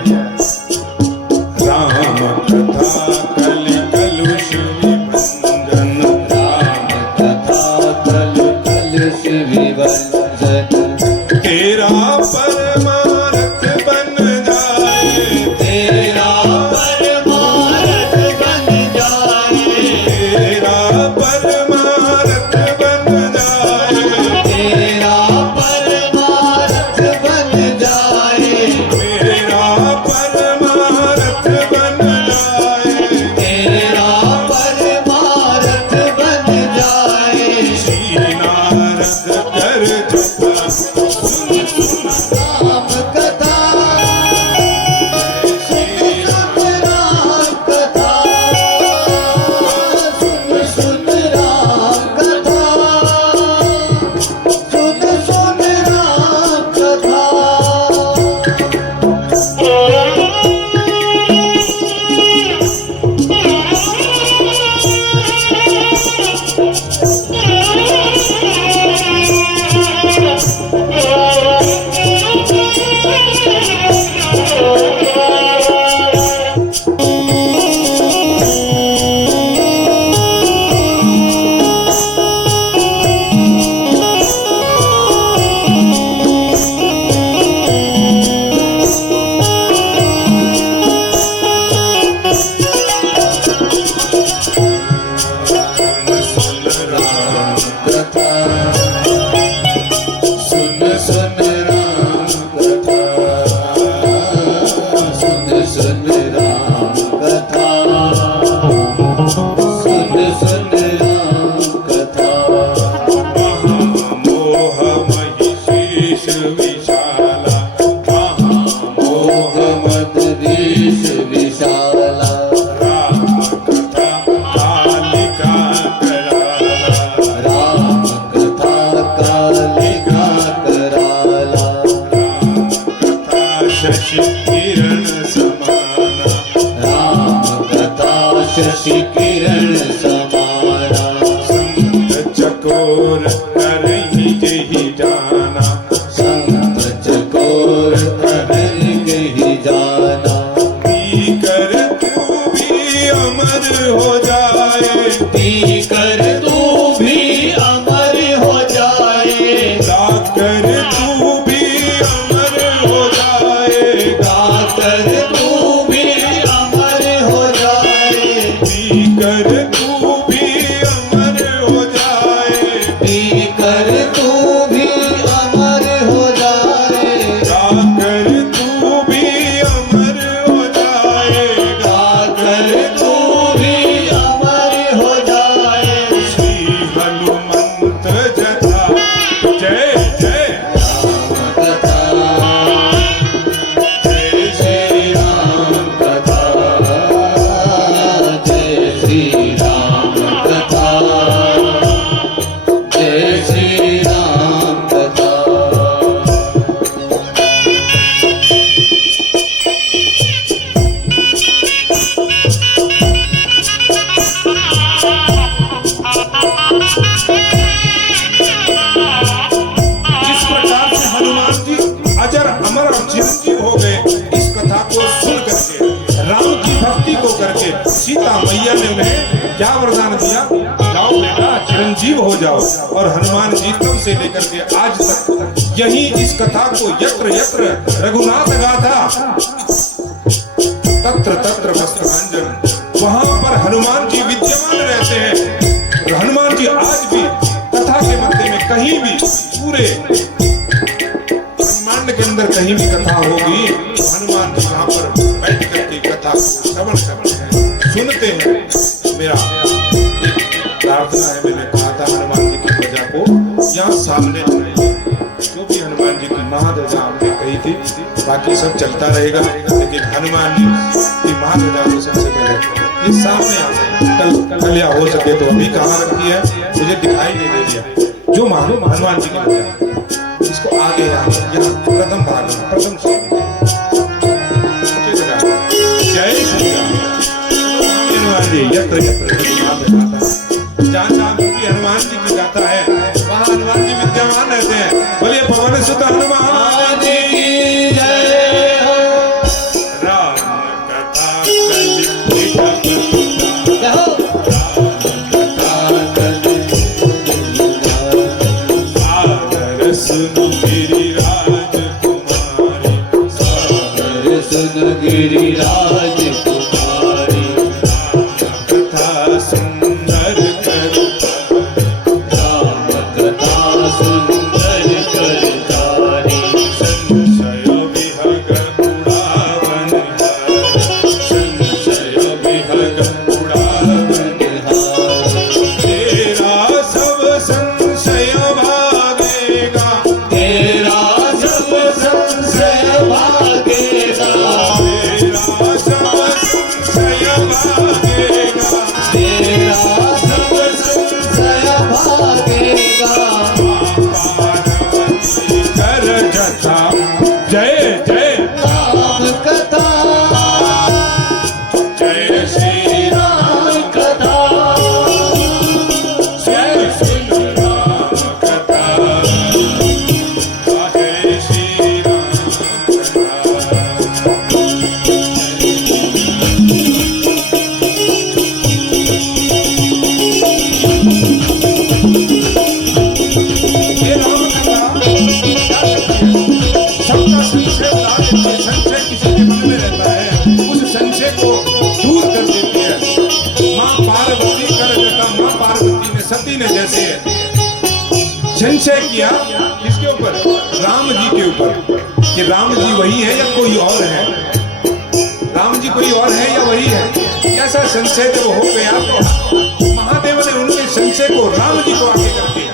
राम कथा कलि कलुष विभंजन, राम कथा कल कलुष विभंजन, तेरा परमार्थ बन जाए, तेरा परमार्थ बन जाए, तेरा परमार्थ बन जाए, तेरा परमार्थ बन जाए, मेरा परमार्थ बन जाए, तेरा परमार्थ बन जाए, श्री नारद कर जपा राम कथा, राम कथा, सुन सुन राम कथा, सुन सुन राम कथा। शशि किरण समाना संत चकोर करहि जेहि जाना संत चकोर करहि जाना पी कर तू भी अमर हो जाए पी कर तू भी अमर हो जाए गाकर तू भी अमर हो जाए गाकर तू भी अमर हो जाए पी कर तू भी अमर हो जाए पी कर तू भी अमर हो जाए गाकर तू भी अमर हो जाए गाकर तू भी अमर हो जाए श्री हनुमंत जथा जय जय राम कथा जय श्री राम कथा जय श्री राम कथा जय श्री राम कथा। जिस प्रकार से हनुमान जी अजर अमर और चिरंजीव हो गए इस कथा को सुन करके राम की भक्ति को करके सीता मैया ने उन्हें क्या वरदान दिया? जाओ बेटा, चिरंजीव हो जाओ। और हनुमान जी तब से लेकर के आज तक यही इस कथा को यत्र यत्र रघुनाथ गाथा तत्र तत्र वस्त्रांजन, वहां पर हनुमान जी विद्यमान रहते हैं। हनुमान जी आज भी कथा के मध्य में कहीं भी, पूरे ब्रह्मांड के अंदर कहीं भी कथा होगी तो हनुमान जी वहां पर बैठ करके कथा को श्रवण करते हैं, सुनते हैं। मेरा प्रार्थना है, मैंने कहा था हनुमान जी की ध्वजा को यहाँ सामने चढ़ाइए। जो भी हनुमान जी की महाध्वजा हमने कही थी, बाकी सब चलता रहेगा, लेकिन हनुमान जी की महाध्वजा को सबसे पहले ये सामने आ कल या हो सके तो अभी कहाँ रखी है मुझे दिखाई नहीं दे दिया। जो मालूम हनुमान जी की ध्वजा, इसको आगे यहाँ प्रथम भाग में प्रथम श्लोक जय श्री राम। हनुमान जी यत्र यत्र जहाँ जहाँ भी हनुमान जी की गाथा है वहाँ हनुमान जी विद्यमान रहते हैं। बोलिए पवन सुत हनुमान जी की जय हो। राम कथा सादर सुन गिरिराज कुमारी, सादर सुन गिरिराज कुमारी, कथा सुंदर कर, राम कथा सुंदर कर तारी, संशय विहग उड़ावन हार, संशय विहग उड़ावन हार, तेरा सब संशय भागेगा, तेरा सब संशय भागेगा, तेरा सब संशय भागेगा, तेरा सब संशय भागेगा। पार्वती कर जथा जय जय राम कथा, जय श्री राम कथा, जय श्री राम कथा, जय श्री राम कथा। ये राम कथा सबका संशय उड़ा देती है। संशय किसी के मन में रहता है, उस संशय को दूर कर देती है। माँ पार्वती कर जटा, माँ पार्वती ने, सती ने जैसे संशय किया इसके ऊपर, राम जी के ऊपर, कि राम जी वही है या कोई और है, राम जी कोई और है या वही है। ऐसा संशय जब हो गया तो महादेव ने उनके संशय को, राम जी को आगे करके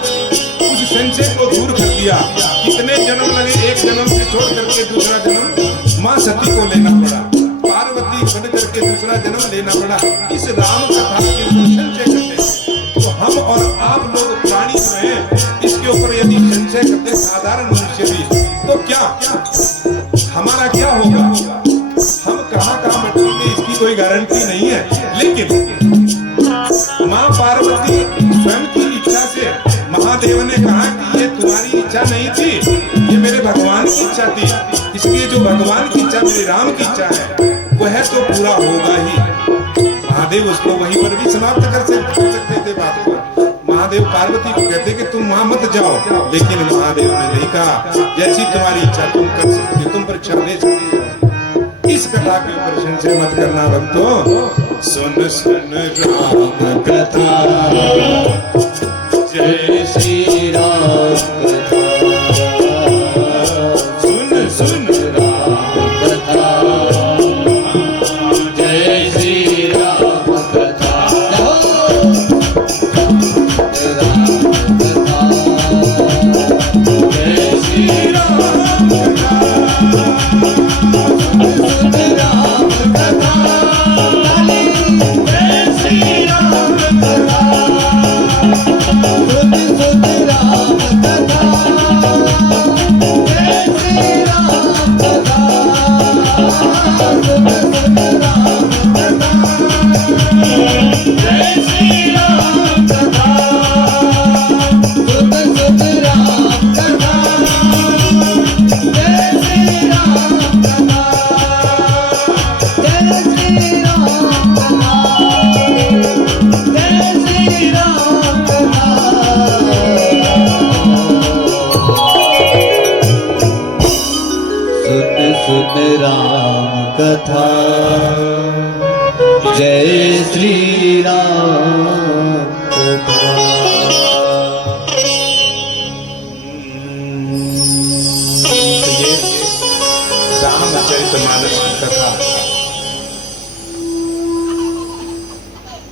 उस संशय को दूर कर दिया। कितने जन्म लगे, एक जन्म से छोड़ करके दूसरा जन्म माँ सती को लेना पड़ा, पार्वती बन करके दूसरा जन्म लेना पड़ा इस राम कथा के ऊपर संशय करते। तो हम और आप लोग प्राणी जो हैं, इसके ऊपर यदि संशय करते साधारण मनुष्य भी, तो क्या हमारा क्या होगा, हम कहाँ कहाँ बैठेंगे इसकी कोई गारंटी नहीं है। लेकिन माँ पार्वती स्वयं की इच्छा से, महादेव ने कहा कि ये तुम्हारी इच्छा नहीं थी, ये मेरे भगवान की इच्छा थी, इसलिए जो भगवान की इच्छा मेरे राम की इच्छा है वह तो पूरा होगा ही। महादेव उसको वहीं पर भी समाप्त कर सकते थे बात को। महादेव पार्वती को कहते कि तुम वहां मत जाओ, लेकिन महादेव ने नहीं कहा, जैसी तुम्हारी इच्छा तुम कर सकते, तुम परीक्षा ले सकते हो। इस कथा के ऊपर संशय मत करना भक्तों। सुन सुन राम कथा, जय श्री राम कथा, सुन सुन राम कथा, जय श्री राम कथा, जय श्री राम कथा, सुन राम कथा, जय श्री राम कथा। जय श्री राम कथा। ये रामचरितमानस की कथा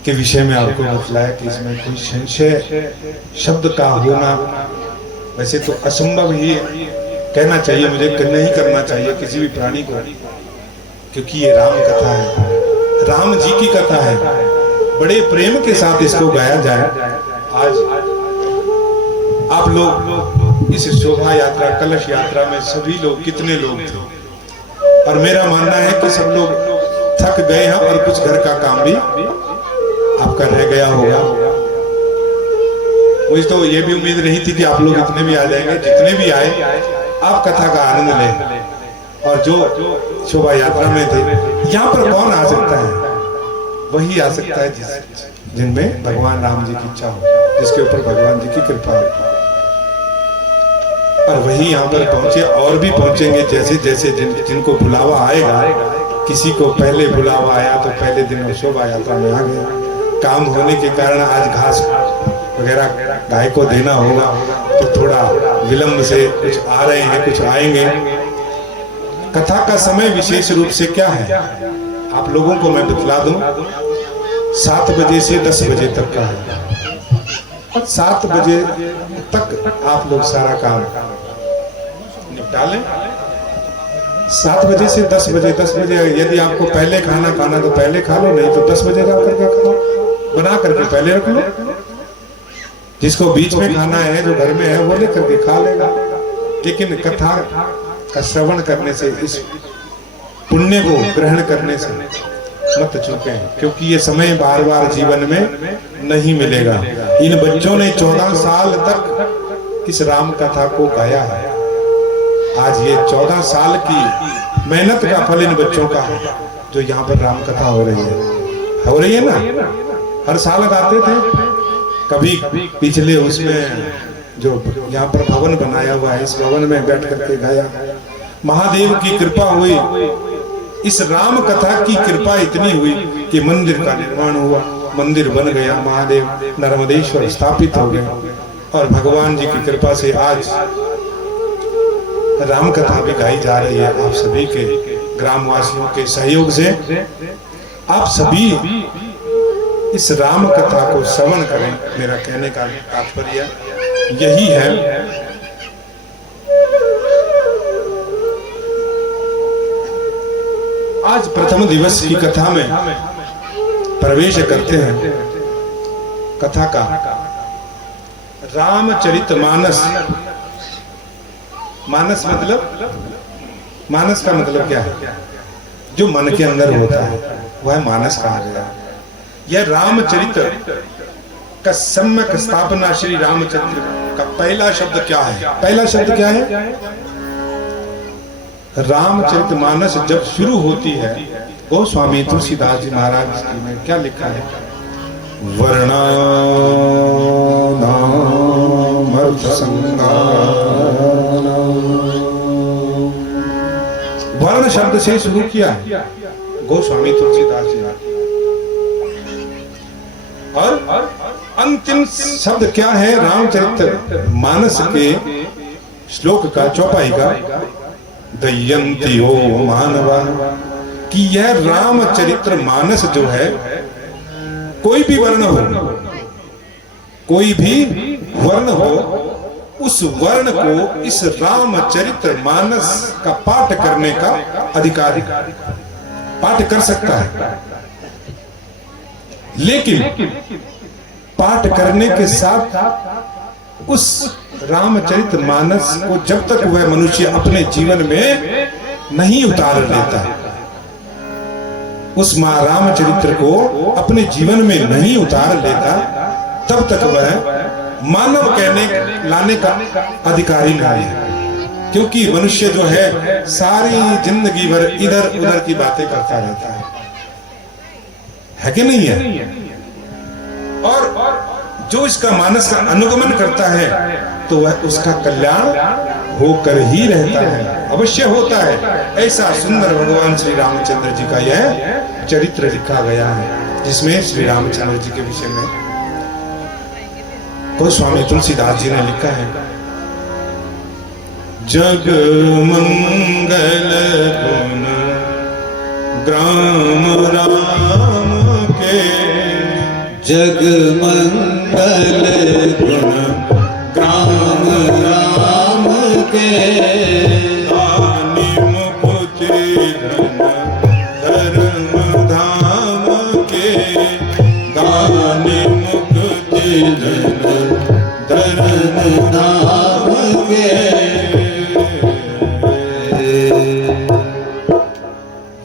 के विषय में आपको बतलाया कि इसमें कोई संशय शब्द का होना वैसे तो असंभव ही कहना चाहिए, मुझे नहीं करना चाहिए किसी भी प्राणी को, क्योंकि ये राम कथा है, राम जी की कथा है। बड़े प्रेम के साथ इसको गाया जाए। आज आप लोग इस शोभा यात्रा कलश यात्रा में सभी लोग कितने लोग थे, और मेरा मानना है कि सब लोग थक गए हैं और कुछ घर का काम भी आपका रह गया होगा। मुझे तो ये भी उम्मीद नहीं थी कि आप लोग इतने भी आ जाएंगे। जितने भी आए आप कथा का आनंद लें, और जो शोभा यात्रा में थे, यहाँ पर कौन आ सकता है? वही आ सकता है जिनमें भगवान राम जी की इच्छा हो, जिसके ऊपर भगवान जी की कृपा हो, और वही यहाँ पर पहुंचे और भी पहुंचेंगे जैसे जैसे जिनको बुलावा आएगा। किसी को पहले बुलावा आया तो पहले दिन शोभा यात्रा में आ गया। काम होने के कारण आज घास वगैरह गाय को देना होगा, तो थोड़ा विलंब से कुछ आ रहे हैं, कुछ आएंगे। कथा का समय विशेष रूप से क्या है आप लोगों को मैं बतला दूं। 7 बजे से 10 बजे तक का है। 7 बजे तक आप लोग सारा काम निपटा लें। 7 बजे से 10 बजे, 10 बजे यदि आपको पहले खाना तो पहले खा लो, नहीं तो 10 बजे जा करके खाओ, बना करके पहले रख लो। जिसको बीच में खाना है, जो घर में है, वो लेकर के खा लेगा। लेकिन कथा का श्रवण करने से, इस पुण्य को ग्रहण करने से मत चूकें, क्योंकि ये समय बार बार जीवन में नहीं मिलेगा। इन बच्चों ने 14 साल तक इस राम कथा को गाया है। आज ये 14 साल की मेहनत का फल इन बच्चों का है, जो यहाँ पर राम कथा हो रही है ना। हर साल गाते थे, कभी पिछले उसमें जो यहाँ पर भवन बनाया हुआ है, इस भवन में बैठ करके गाया। महादेव की कृपा हुई, इस राम कथा की कृपा इतनी हुई कि मंदिर का निर्माण हुआ, मंदिर बन गया, महादेव नर्मदेश्वर स्थापित हो गए, और भगवान जी की कृपा से आज राम कथा भी गाई जा रही है। आप सभी के ग्रामवासियों के सहयोग से आप सभी इस राम कथा को श्रवण करें। मेरा कहने का तात्पर्य यही है। आज प्रथम दिवस की कथा में प्रवेश करते हैं। कथा का रामचरितमानस। मानस का मतलब क्या है? जो मन के अंदर होता है वह मानस कहा गया। यह रामचरित्र का सम्यक स्थापना श्री रामचंद्र का पहला शब्द क्या है? पहला शब्द क्या है? रामचरितमानस जब शुरू होती है, गोस्वामी तुलसीदास जी महाराज जी ने क्या लिखा है? वर्ण शब्द से शुरू किया है गोस्वामी तुलसीदास जी ने, और अंतिम शब्द क्या है रामचरित मानस के श्लोक का, चौपाई का? दयंती हो मानवा, कि यह रामचरित्र मानस जो है, कोई भी वर्ण हो, कोई भी वर्ण हो, उस वर्ण को इस रामचरित्र मानस का पाठ करने का अधिकार, पाठ कर सकता है। लेकिन पाठ करने के साथ उस रामचरित मानस को जब तक वह मनुष्य अपने जीवन में नहीं उतार लेता, उस रामचरित्र को अपने जीवन में नहीं उतार लेता, तब तक वह मानव कहने लाने का अधिकारी नहीं है। क्योंकि मनुष्य जो है सारी जिंदगी भर इधर उधर की बातें करता रहता है कि नहीं है? और जो इसका मानस का अनुगमन करता है तो वह उसका कल्याण होकर ही रहता है, अवश्य होता है। ऐसा सुंदर भगवान श्री रामचंद्र जी का यह चरित्र लिखा गया है, जिसमें श्री रामचंद्र जी के विषय में गोस्वामी तुलसीदास जी ने लिखा है। जग मंगल गुण ग्राम राम के, जग मंगल गुण ग्राम राम के, दानी मुक्ति धन धर्म धाम के, दानी मुक्ति धन धर्म धाम के।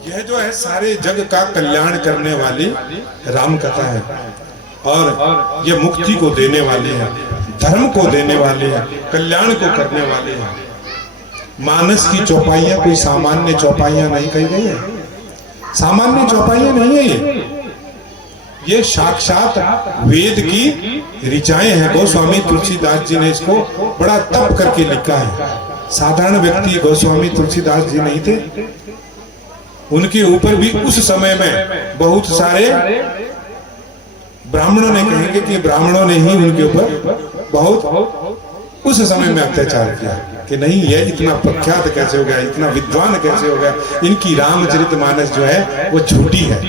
यह जो है सारे जग का कल्याण करने वाली राम कथा है, और ये मुक्ति को देने वाली है, धर्म को देने वाली है, कल्याण को करने वाली है। मानस की चौपाइयां कोई सामान्य चौपाइयां नहीं कही गई है, सामान्य चौपाइयां नहीं है ये साक्षात वेद की ऋचाएं हैं। गोस्वामी तुलसीदास जी ने इसको बड़ा तप करके लिखा है। साधारण व्यक्ति गोस्वामी तुलसीदास जी नहीं थे, उनके ऊपर भी उस समय में बहुत सारे ब्राह्मणों ने, कहेंगे कि ब्राह्मणों ने ही उनके ऊपर बहुत उस समय में अत्याचार किया कि नहीं ये इतना प्रख्यात कैसे हो गया, इतना विद्वान कैसे हो गया, इनकी रामचरितमानस जो है वो झूठी है,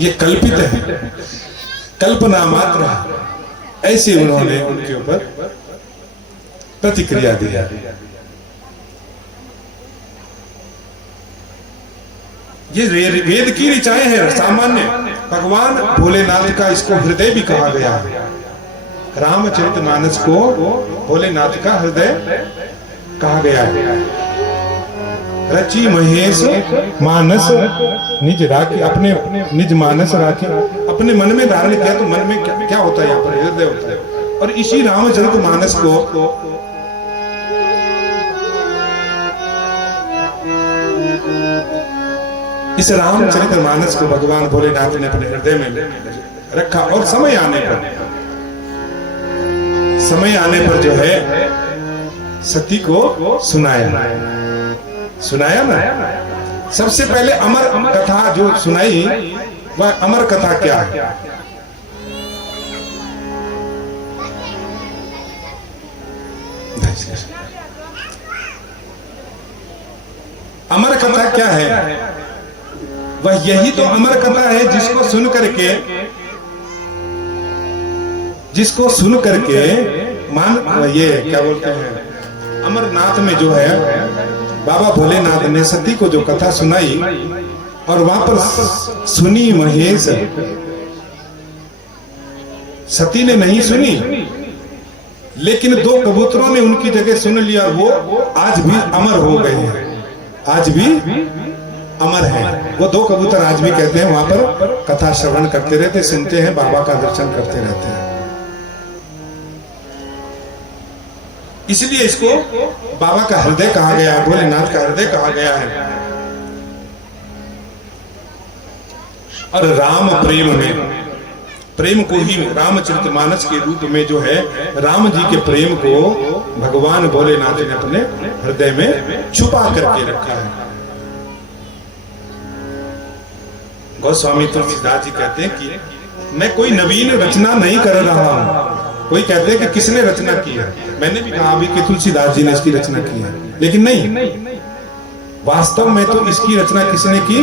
ये कल्पित है, कल्पना मात्र है। ऐसे उन्होंने उनके ऊपर प्रतिक्रिया दिया। ये वेद की ऋचाएं हैं, सामान्य। भगवान भोलेनाथ का इसको हृदय भी कहा गया है। रामचरितमानस को भोलेनाथ का हृदय कहा गया है। रची महेश मानस निज राखी, अपने निज मानस राखी, अपने मन में धारण किया तो मन में क्या होता है, यहाँ पर हृदय होता है। और इसी रामचरितमानस को इस रामचरितमानस को भगवान भोलेनाथ ने अपने हृदय में रखा, और समय आने पर जो है सती को सुनाया ना। सबसे पहले अमर कथा जो सुनाई, वह अमर कथा क्या है? अमर कथा क्या है? वह यही तो अमर कथा है जिसको सुन करके मान, ये क्या बोलते हैं, अमरनाथ में जो है बाबा भोलेनाथ ने सती को जो कथा सुनाई, और वहां पर सुनी महेश, सती ने नहीं सुनी, लेकिन दो कबूतरों ने उनकी जगह सुन लिया। वो आज भी अमर हो गए हैं, आज भी अमर है। वो दो कबूतर आज भी कहते हैं, वहां पर कथा श्रवण करते रहते, सुनते हैं, बाबा का दर्शन करते रहते हैं। इसलिए इसको बाबा का हृदय कहा गया है, भोलेनाथ का हृदय कहा गया है। और राम प्रेम को ही रामचरितमानस के रूप में जो है राम जी के प्रेम को भगवान भोलेनाथ ने अपने हृदय में छुपा करके रखा है। गोस्वामी तुलसीदास जी कहते हैं कि मैं कोई नवीन रचना नहीं कर रहा हूं। कोई कहते हैं कि किसने रचना की है, मैंने भी कहा अभी कि तुलसीदास जी ने इसकी रचना की है, लेकिन नहीं, वास्तव में तो इसकी रचना किसने की?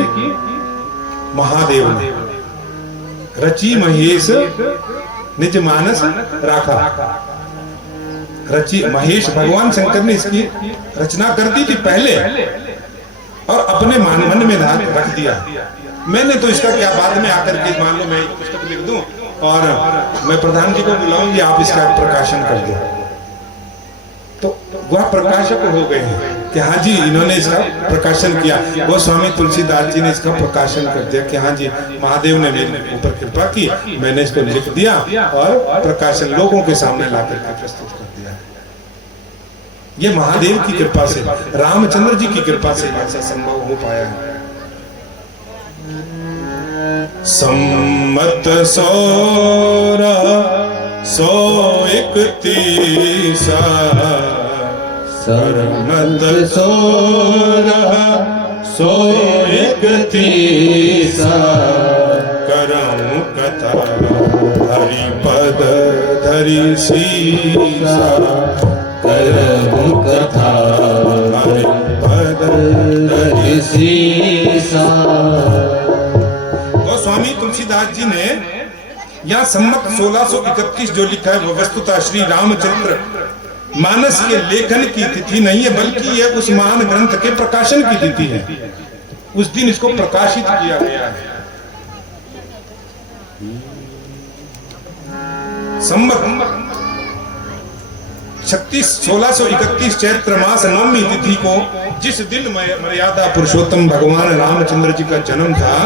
महादेव ने। रची महेश निज मानस राखा। रची महेश, भगवान शंकर ने इसकी रचना कर दी थी पहले, और अपने मन में रख दिया। मैंने तो इसका क्या, बाद में आकर के मान लो मैं पुस्तक लिख दूं और मैं प्रधान जी को बुलाऊंगी, आप इसका प्रकाशन कर दो, तो वह प्रकाशक हो गए हैं कि हाँ जी इन्होंने इसका प्रकाशन किया। वो स्वामी तुलसीदास जी ने इसका प्रकाशन कर दिया कि हाँ जी महादेव ने मेरे ऊपर कृपा की, मैंने इसको लिख दिया और प्रकाशन लोगों के सामने ला करके प्रस्तुत कर दिया। ये महादेव की कृपा से, रामचंद्र जी की कृपा से ऐसा संभव हो पाया है। सम्मत 131 सम्मत मत सो रहा सोएक तीसा करऊं कथा हरि पद धरि सीसा करहु कथा हरि पद धरि सीसा। गोस्वामी तुलसीदास जी ने यहाँ सम्मत 1631 जो लिखा है वो वस्तुतः श्री रामचरित्र मानस के लेखन की तिथि नहीं है, बल्कि यह उस महान ग्रंथ के प्रकाशन की तिथि है। उस दिन इसको प्रकाशित किया गया है। सम्मत 1631 चैत्र मास नवमी तिथि को जिस दिन मर्यादा पुरुषोत्तम भगवान रामचंद्र जी का जन्म था,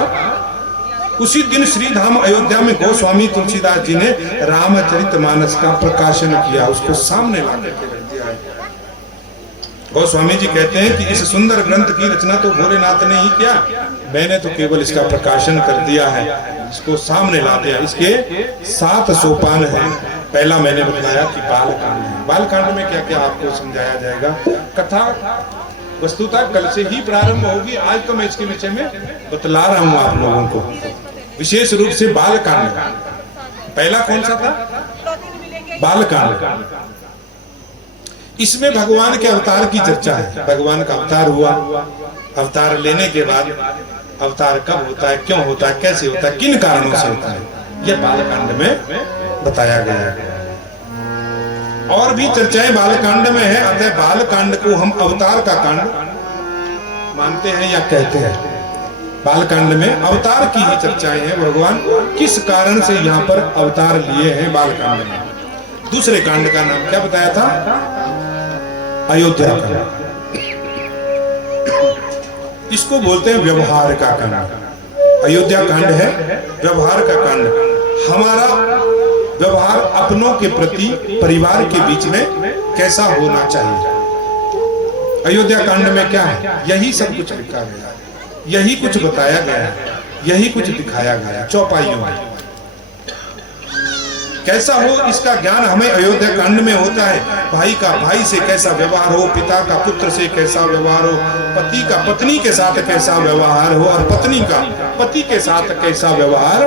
उसी दिन श्री धाम अयोध्या में गोस्वामी तुलसीदास जी ने रामचरितमानस का प्रकाशन किया, उसको सामने ला करके रख दिया है। गोस्वामी जी कहते हैं कि इस सुंदर ग्रंथ की रचना तो भोलेनाथ ने ही किया, मैंने तो केवल इसका प्रकाशन कर दिया है, इसको सामने ला दिया। इसके 7 सोपान हैं। पहला मैंने बताया कि बालकांड है। बालकांड में क्या क्या आपको समझाया जाएगा। कथा वस्तुतः कल से ही प्रारंभ होगी, आज तो मैं इसके विषय में बतला रहा हूं आप लोगों को। विशेष रूप से बालकांड। पहला कौन सा था? बालकांड। इसमें भगवान के अवतार की चर्चा है। भगवान का अवतार हुआ, अवतार लेने के बाद अवतार कब होता है, क्यों होता है, कैसे होता है, किन कारणों से होता है, यह बालकांड में बताया गया है। और भी चर्चाएं बालकांड में है, अतः बालकांड को हम अवतार का कांड मानते हैं या कहते हैं। बालकांड में अवतार की ही चर्चाएं हैं, भगवान किस कारण से यहाँ पर अवतार लिए हैं बालकांड में। दूसरे कांड का नाम क्या बताया था? अयोध्या कांड। इसको बोलते हैं व्यवहार का कांड। अयोध्या कांड है व्यवहार का कांड। हमारा व्यवहार अपनों के प्रति परिवार के बीच में कैसा होना चाहिए। अयोध्या कांड में क्या है? यही सब कुछ लिखा गया है, यही कुछ बताया गया है, यही कुछ दिखाया गया है चौपाइयों में। कैसा हो इसका ज्ञान हमें अयोध्या कांड में होता है। भाई का भाई से कैसा व्यवहार हो, पिता का पुत्र से कैसा व्यवहार हो, पति का पत्नी के साथ कैसा व्यवहार हो, और पत्नी का पति के साथ कैसा व्यवहार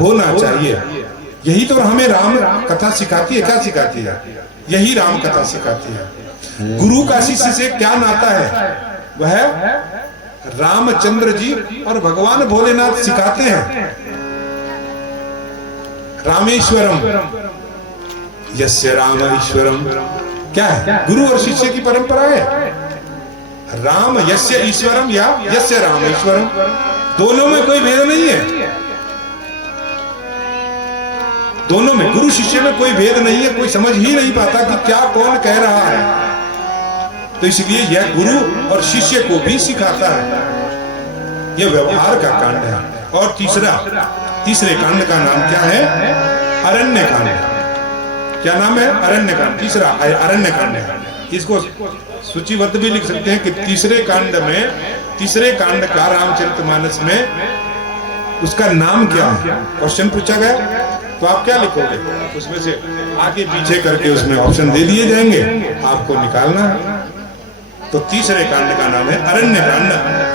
होना चाहिए। यही तो हमें राम कथा सिखाती है। क्या सिखाती है? यही राम कथा सिखाती है। गुरु का शिष्य से क्या नाता है? वह रामचंद्र जी और भगवान भोलेनाथ सिखाते हैं। रामेश्वरम यस्य राम ईश्वरम। क्या है? गुरु और शिष्य की परंपरा है। राम यस्य ईश्वरम या यस्य रामेश्वरम, दोनों में कोई भेद नहीं है। दोनों में गुरु शिष्य में कोई भेद नहीं है। कोई समझ ही नहीं पाता कि क्या कौन कह रहा है, तो इसलिए यह गुरु और शिष्य को भी सिखाता है। यह व्यवहार का कांड है। और तीसरे कांड का नाम क्या है? अरण्य कांड। क्या नाम है? अरण्य कांड। तीसरा अरण्य कांड है। इसको सूचीबद्ध भी लिख सकते हैं कि तीसरे कांड का रामचरितमानस में उसका नाम क्या है। क्वेश्चन पूछा गया तो आप क्या लिखोगे? उसमें से आगे पीछे करके उसमें ऑप्शन दे दिए जाएंगे, आपको निकालना है। तो तीसरे कांड का नाम है अरण्य कांड।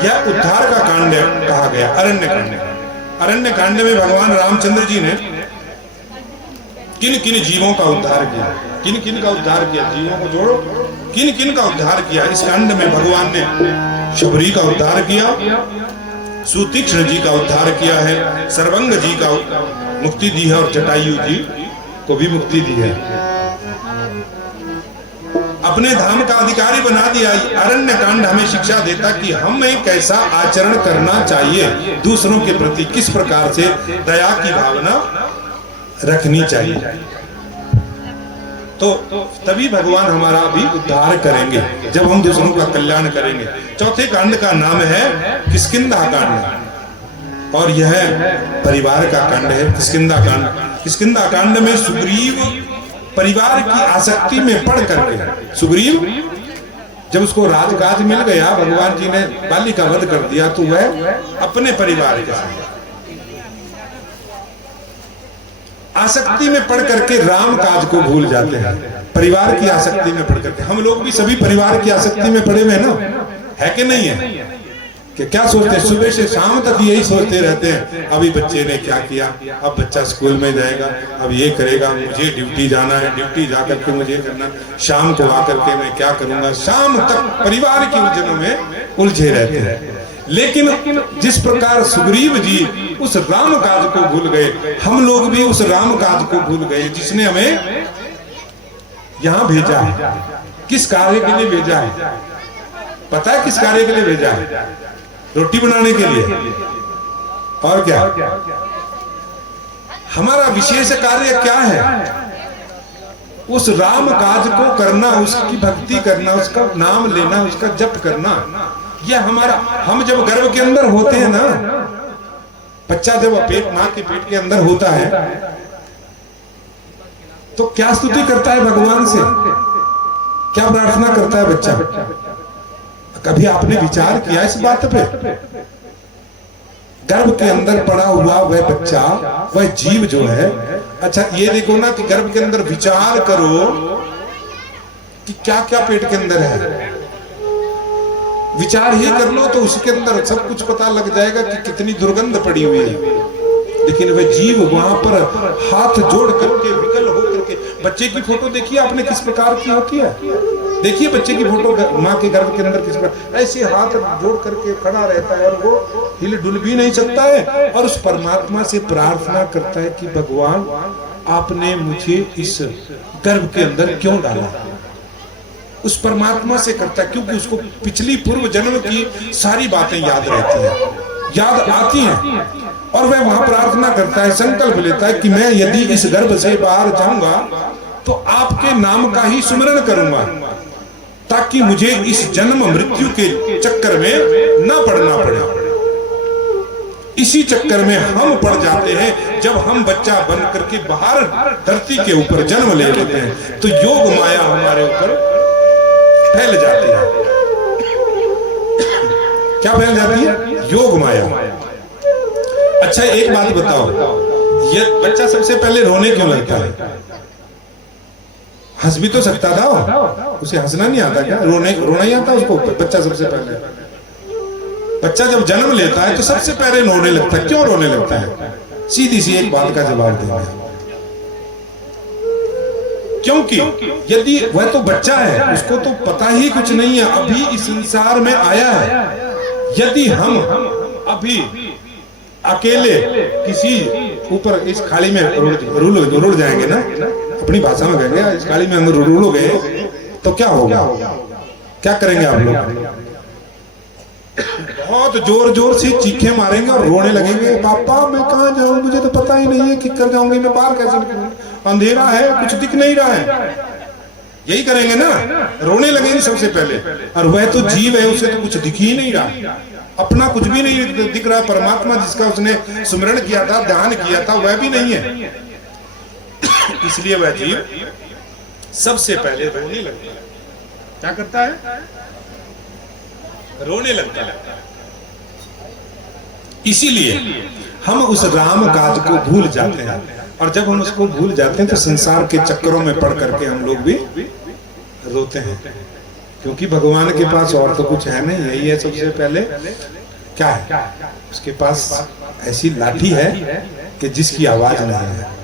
यह उद्धार का कांड कहा गया, अरण्य कांड। अरण्य कांड में भगवान रामचंद्र जी ने किन किन जीवों का उद्धार किया, किन किन का उद्धार किया, जीवों को जोड़ो, किन किन का उद्धार किया। इस कांड में भगवान ने शबरी का उद्धार किया, सुतीक्ष्ण जी का उद्धार किया है, सर्वंग जी का मुक्ति दी है, और जटायु जी को भी मुक्ति दी है। अपने धाम का अधिकारी बना दिया। अरण्य कांड हमें शिक्षा देता कि हमें कैसा आचरण करना चाहिए, दूसरों के प्रति किस प्रकार से दया की भावना रखनी चाहिए। तो तभी भगवान हमारा भी उद्धार करेंगे, जब हम दूसरों का कल्याण करेंगे। चौथे कांड का नाम है किष्किंधा कांड, और यह परिवार का कांड है। किष्किंधा कांड। किष्किंधा कांड में सुग्रीव परिवार की आसक्ति में पड़ करके, सुग्रीव जब उसको राजकाज मिल गया, भगवान जी ने बाली का वध कर दिया, तो वह अपने परिवार के साथ आसक्ति में पढ़ करके राम काज को भूल जाते हैं, परिवार की आसक्ति में पढ़ करके। हम लोग भी सभी परिवार की आसक्ति में पड़े हुए हैं ना, है कि नहीं है? कि क्या सोचते हैं, सुबह से शाम तक यही सोचते रहते हैं, अभी बच्चे ने क्या किया, अब बच्चा स्कूल में जाएगा, अब ये करेगा, मुझे ड्यूटी जाना है, ड्यूटी जाकर के मुझे करना, शाम को आकर के मैं क्या करूंगा। शाम तक परिवार की उलझनों में उलझे रहते हैं। लेकिन जिस प्रकार सुग्रीव जी उस राम काज को भूल गए, हम लोग भी उस राम काज को भूल गए जिसने हमें यहां भेजा है। किस कार्य के लिए भेजा है? पता है किस कार्य के लिए भेजा है? रोटी बनाने के लिए। और क्या हमारा विशेष कार्य क्या है? उस राम काज को करना, उसकी भक्ति करना, उसका नाम लेना, उसका जप करना। यह हमारा, हम जब गर्भ के अंदर होते हैं ना, बच्चा जब पेट, मां के पेट के अंदर होता है, तो क्या स्तुति करता है भगवान से, क्या प्रार्थना करता है बच्चा? कभी आपने विचार किया इस बात पे? गर्भ के अंदर पड़ा हुआ वह बच्चा, वह जीव जो है, अच्छा ये देखो ना कि गर्भ के अंदर विचार करो कि क्या क्या पेट के अंदर है। विचार ही कर लो तो उसके अंदर सब कुछ पता लग जाएगा कि कितनी दुर्गंध पड़ी हुई है। लेकिन वह जीव वहां पर हाथ जोड़ करके, विकल होकर के, बच्चे की फोटो देखिए आपने किस प्रकार की होती है, देखिए बच्चे की फोटो माँ के गर्भ के अंदर किस प्रकार ऐसे हाथ जोड़ करके खड़ा रहता है और वो हिल डुल भी नहीं सकता है, और उस परमात्मा से प्रार्थना करता है कि भगवान आपने मुझे इस गर्भ के अंदर क्यों डाला। उस परमात्मा से करता है, क्योंकि उसको पिछली पूर्व जन्म की सारी बातें याद रहती हैं, याद आती हैं, और वह वहां प्रार्थना करता है, संकल्प लेता है कि मैं यदि इस गर्भ से बाहर जाऊंगा तो आपके नाम का ही सुमिरन करूंगा, ताकि मुझे इस जन्म मृत्यु के चक्कर में ना पड़ना पड़े। इसी चक्कर में हम पड़ जाते हैं जब हम बच्चा बन करके बाहर धरती के ऊपर जन्म ले लेते हैं, तो योग माया हमारे ऊपर फैल जाती है। क्या फैल जाती है? योग माया। अच्छा एक बात बताओ, ये बच्चा सबसे पहले रोने क्यों लगता है? हंस भी तो सकता था, उसे हंसना नहीं आता क्या? रोना ही आता उसको? बच्चा सबसे पहले, बच्चा जब जन्म लेता है तो सबसे पहले रोने लगता है। क्यों रोने लगता है? सीधी सी एक बात का जवाब देना, क्योंकि यदि वह तो बच्चा है, उसको तो पता ही कुछ नहीं है, अभी इस संसार में आया है। यदि हम अभी अकेले किसी ऊपर इस खाली में रुड़ जाएंगे ना, अपनी भाषा में कहेंगे इस खाली में हम रुड़ गए, तो क्या होगा? क्या करेंगे आप लोग? बहुत जोर जोर से चीखें मारेंगे और रोने लगेंगे, पापा मैं कहाँ जाऊं, मुझे तो पता ही नहीं है, किधर जाऊंगी मैं, बाहर कैसे निकलूं, अंधेरा है, कुछ दिख नहीं रहा है। यही करेंगे ना, रोने लगेंगे सबसे पहले। और वह तो जीव है, उसे तो कुछ दिख ही नहीं रहा, अपना कुछ भी नहीं दिख रहा। परमात्मा जिसका उसने सुमिरन किया था, ध्यान किया था, वह भी नहीं है। इसलिए वह जीव सबसे पहले रोने लगता है। क्या करता है? रोने लगता है। इसीलिए हम उस राम काज को भूल जाते हैं, और जब हम उसको भूल जाते हैं तो संसार के चक्करों में पड़ करके हम लोग भी रोते हैं, क्योंकि भगवान के पास और तो कुछ है नहीं। यही है सबसे पहले, क्या है उसके पास? ऐसी लाठी है कि जिसकी आवाज नहीं है।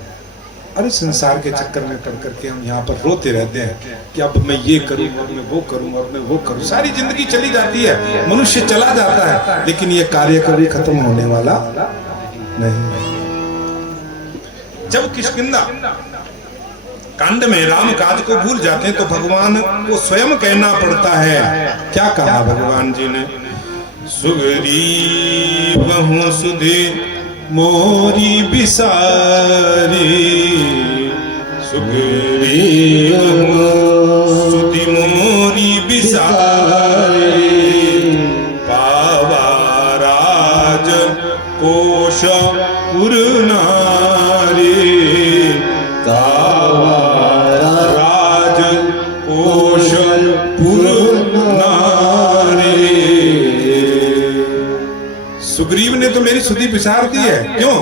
अरे संसार के चक्कर में पड़ करके हम यहाँ पर रोते रहते हैं कि अब मैं ये करूं, अब मैं वो करूं, अब मैं वो करूं। सारी जिंदगी चली जाती है, मनुष्य चला जाता है, लेकिन ये कार्य कभी खत्म होने वाला नहीं। जब किष्किंधा कांड में राम काज को भूल जाते हैं तो भगवान को स्वयं कहना पड़ता है। क्या कहा भगवान जी ने? सुग्रीव हूँ सुधि मोरी बिसारी, सुग्रीव सुधि मोरी बिसारी, पावा राज कोश पुर नारी, राज कोश पुर नारी। सुग्रीव ने तो मेरी सुधि पिसार दी है। क्यों?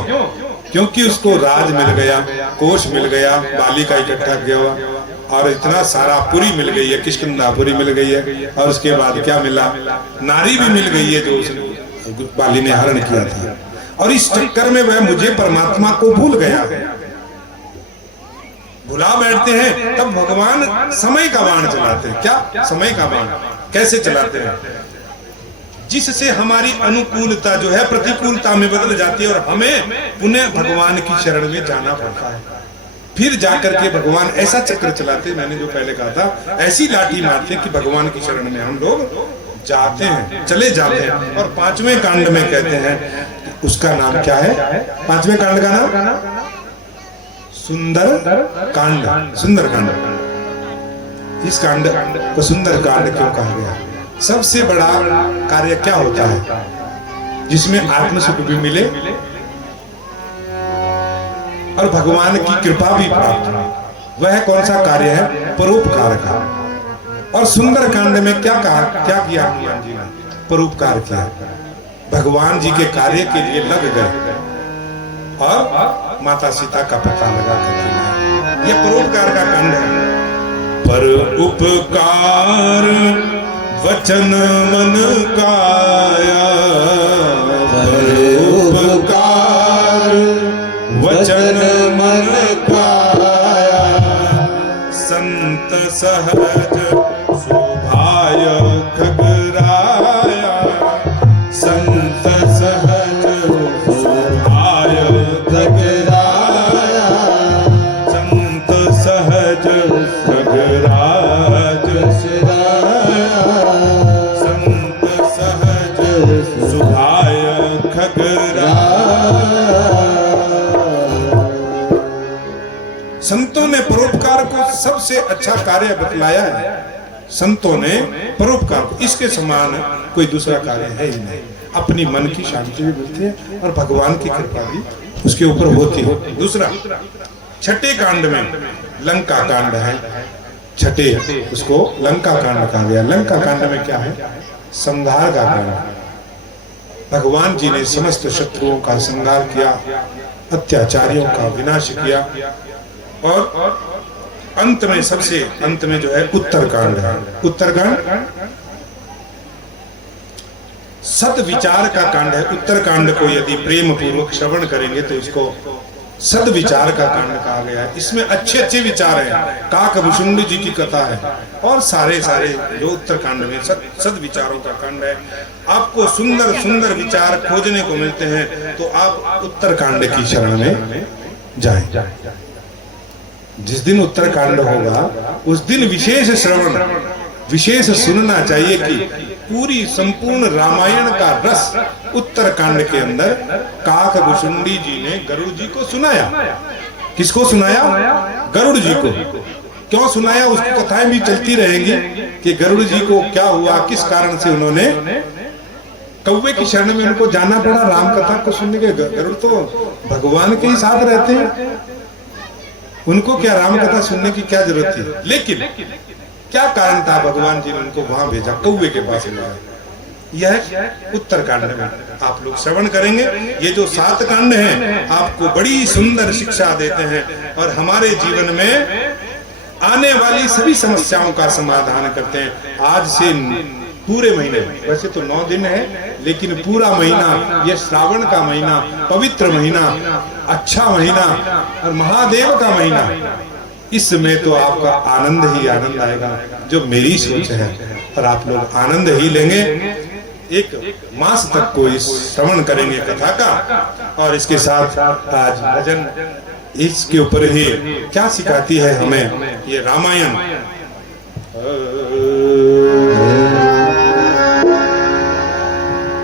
क्योंकि उसको राज मिल गया, कोष मिल गया, बाली का इकट्ठा किया हुआ, और इतना सारा पुरी मिल गई है, किष्किंधापुरी मिल गई है, और उसके बाद क्या मिला, नारी भी मिल गई है जो उस बाली ने हरण किया था। और इस चक्कर में वह मुझे परमात्मा को भूल गया, भुला बैठते हैं। तब भगवान समय का बाण चलाते हैं। क्या समय का बाण कैसे चलाते हैं? जिससे हमारी अनुकूलता जो है प्रतिकूलता में बदल जाती है और हमें पुनः भगवान की शरण में जाना पड़ता है। फिर जाकर के भगवान ऐसा चक्र चलाते, मैंने जो पहले कहा था, ऐसी लाठी मारते कि भगवान की शरण में हम लोग जाते हैं, चले जाते हैं। और 5वें कांड में कहते हैं, उसका नाम क्या है? 5वें कांड का नाम सुंदर कांड। सुंदर कांड। इस कांड को सुंदर कांड क्यों कहा गया? सबसे बड़ा कार्य क्या होता है जिसमें आत्म सुख भी मिले और भगवान की कृपा भी प्राप्त हो? वह कौन सा कार्य है? परोपकार का। और सुंदर कांड में क्या कहा, क्या किया हनुमान जी ने? परोपकार किया। भगवान जी के कार्य के लिए लग गए और माता सीता का पता लगा करके। यह परोपकार का कांड है। पर उपकार वचन मन काया, पर उपकार वचन मन काया, संत सहज सुभाय खगराया, संत सहज सुभाय खगराया, संत सहज खगराज सिराया, संत सहज सुभाय खगराया। संतों ने परोपकार को सबसे अच्छा कार्य बतलाया है। संतों ने परोपकार को, इसके समान कोई दूसरा कार्य है ही नहीं। अपनी मन की शांति भी मिलती है और भगवान की कृपा भी उसके ऊपर होती है। दूसरा, छठे कांड में लंका कांड है। छठे उसको लंका कांड कहा गया। लंका कांड में क्या है? संहार का कांड। भगवान जी ने समस्त शत्रुओं का संहार किया, अत्याचारियों का विनाश किया, और अंत में, सबसे अंत में जो है उत्तरकांड है। उत्तरकांड सद विचार का कांड है। उत्तरकांड को यदि प्रेम पूर्वक श्रवण करेंगे तो इसको सद विचार का कांड कहा गया है। इसमें अच्छे अच्छे विचार हैं। काकभूषुंड जी की कथा है और सारे जो उत्तरकांड में सद विचारों का कांड है। आपको सुंदर सुंदर विचार खोजने को मिलते हैं तो आप उत्तरकांड की शरण में जाएं। जिस दिन उत्तरकांड होगा उस दिन विशेष श्रवण, विशेष सुनना चाहिए कि पूरी संपूर्ण रामायण का रस उत्तरकांड के अंदर काकभूषुंडी जी ने गरुड़ जी को सुनाया। किसको सुनाया? गरुड़ जी को। क्यों सुनाया? उसकी कथाएं भी चलती रहेंगी कि गरुड़ जी को क्या हुआ, किस कारण से उन्होंने कौवे की शरण में उनको जाना पड़ा राम कथा को सुनने के। गरुड़ तो भगवान के ही साथ रहते हैं, उनको क्या राम कथा सुनने की क्या जरूरत थी? लेकिन क्या कारण था भगवान जी ने उनको वहां भेजा, कौवे के पास भेजा? यह उत्तरकांड में आप लोग श्रवण करेंगे। ये जो 7 कांड हैं आपको बड़ी सुंदर शिक्षा देते हैं और हमारे जीवन में आने वाली सभी समस्याओं का समाधान करते हैं। आज से पूरे महीने, वैसे तो 9 दिन है, लेकिन पूरा महीना, यह श्रावण का महीना, पवित्र महीना, अच्छा महीना और महादेव का महीना, इसमें तो आपका आनंद ही आनंद आएगा, जो मेरी सोच है। और आप लोग आनंद ही लेंगे। एक मास तक को इस श्रवण करेंगे कथा का। और इसके साथ आज भजन, इसके ऊपर ही क्या सिखाती है हमें ये रामायण।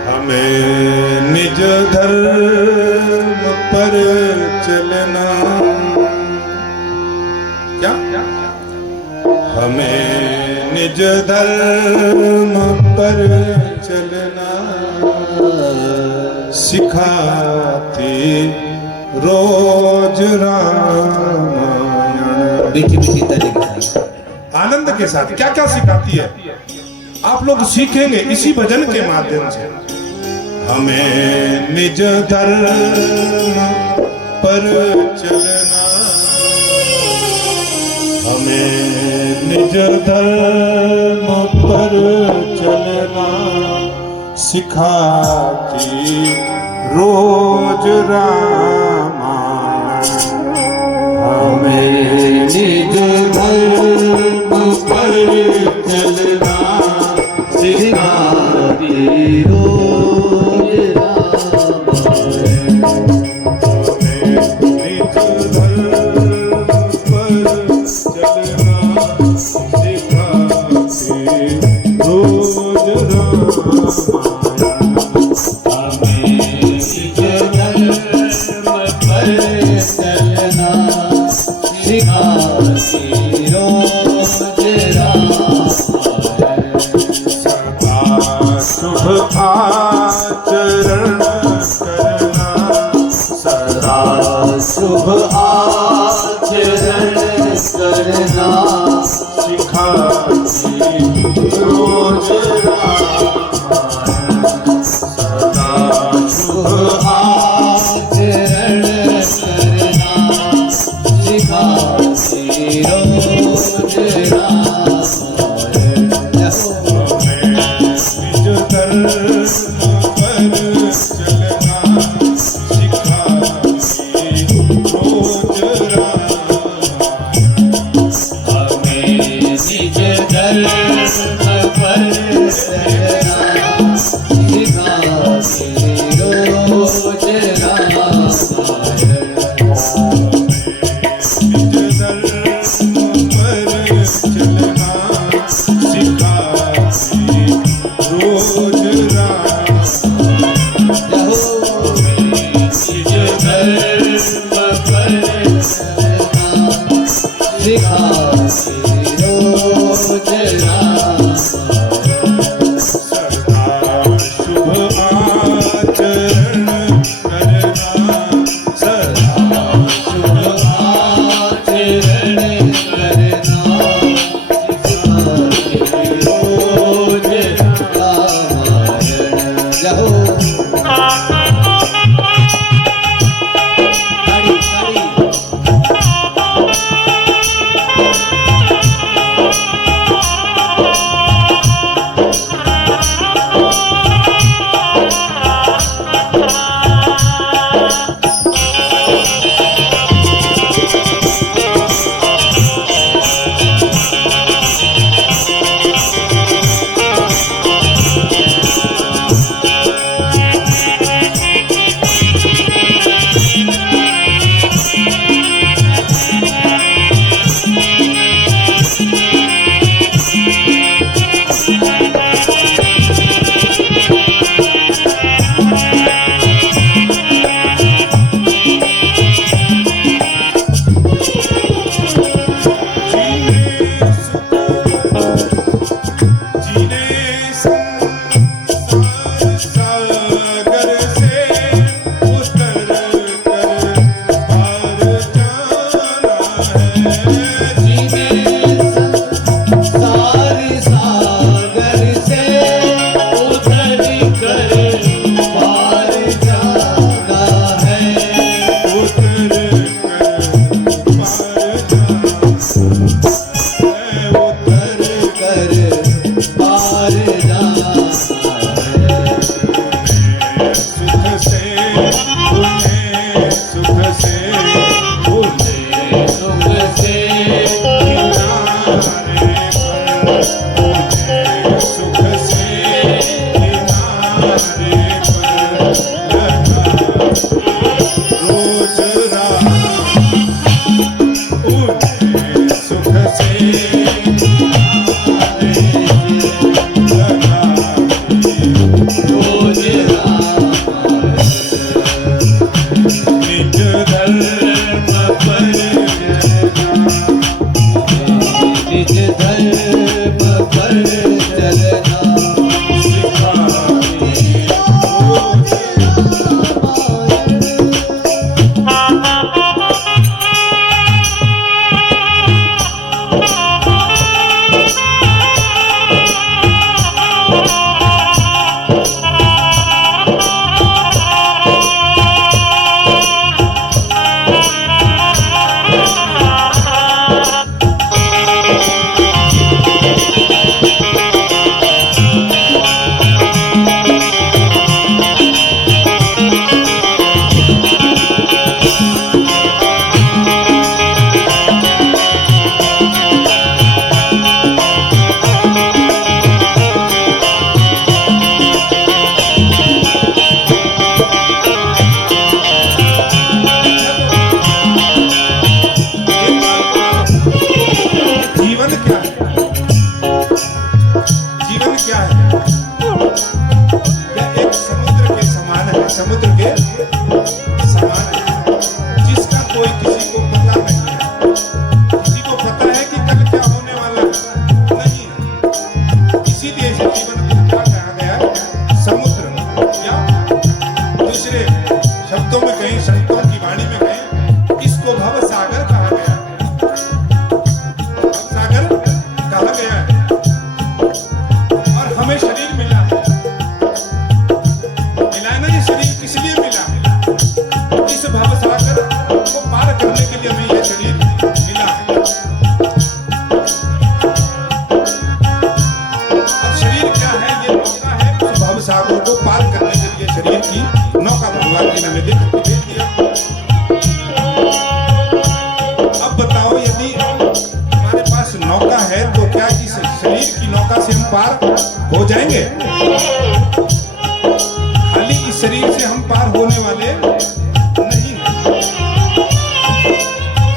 हमें निज धर्म पर चलना, क्या हमें निज धर्म पर चलना सिखाती रोज रामायण। मीठी मीठी तरीके आनंद के साथ क्या क्या सिखाती है आप लोग सीखेंगे इसी भजन के माध्यम से। हमें निज धर्म पर चलना, हमें निज धर्म पर चलना सिखाती रोज रामायण। हमें निज धर्म पर चलना सिखाती रोज रामायण। निज धर्म पर चलना सिखाती रोज शुभ आचरण करना, सदा शुभ आचरण करना सिखाती रोज रामायण। सदा शुभ आचरण करना सिखाती रोज रामायण। निज धर्म पर चलना सिखाती रोज रामायण। हमें निज धर्म पर चलना सिखाती रोज रामायण। निज धर्म पर चलना सिखाती रोज रामायण। निज धर्म पर चलना सिखाती रोज रामायण। सदा शुभ आचरण करना, सदा शुभ आचरण करना सिखाती रोज रामायण। जहो ताड़ी ताड़ी। से हो जाएंगे। खाली इस शरीर से हम पार होने वाले नहीं हैं,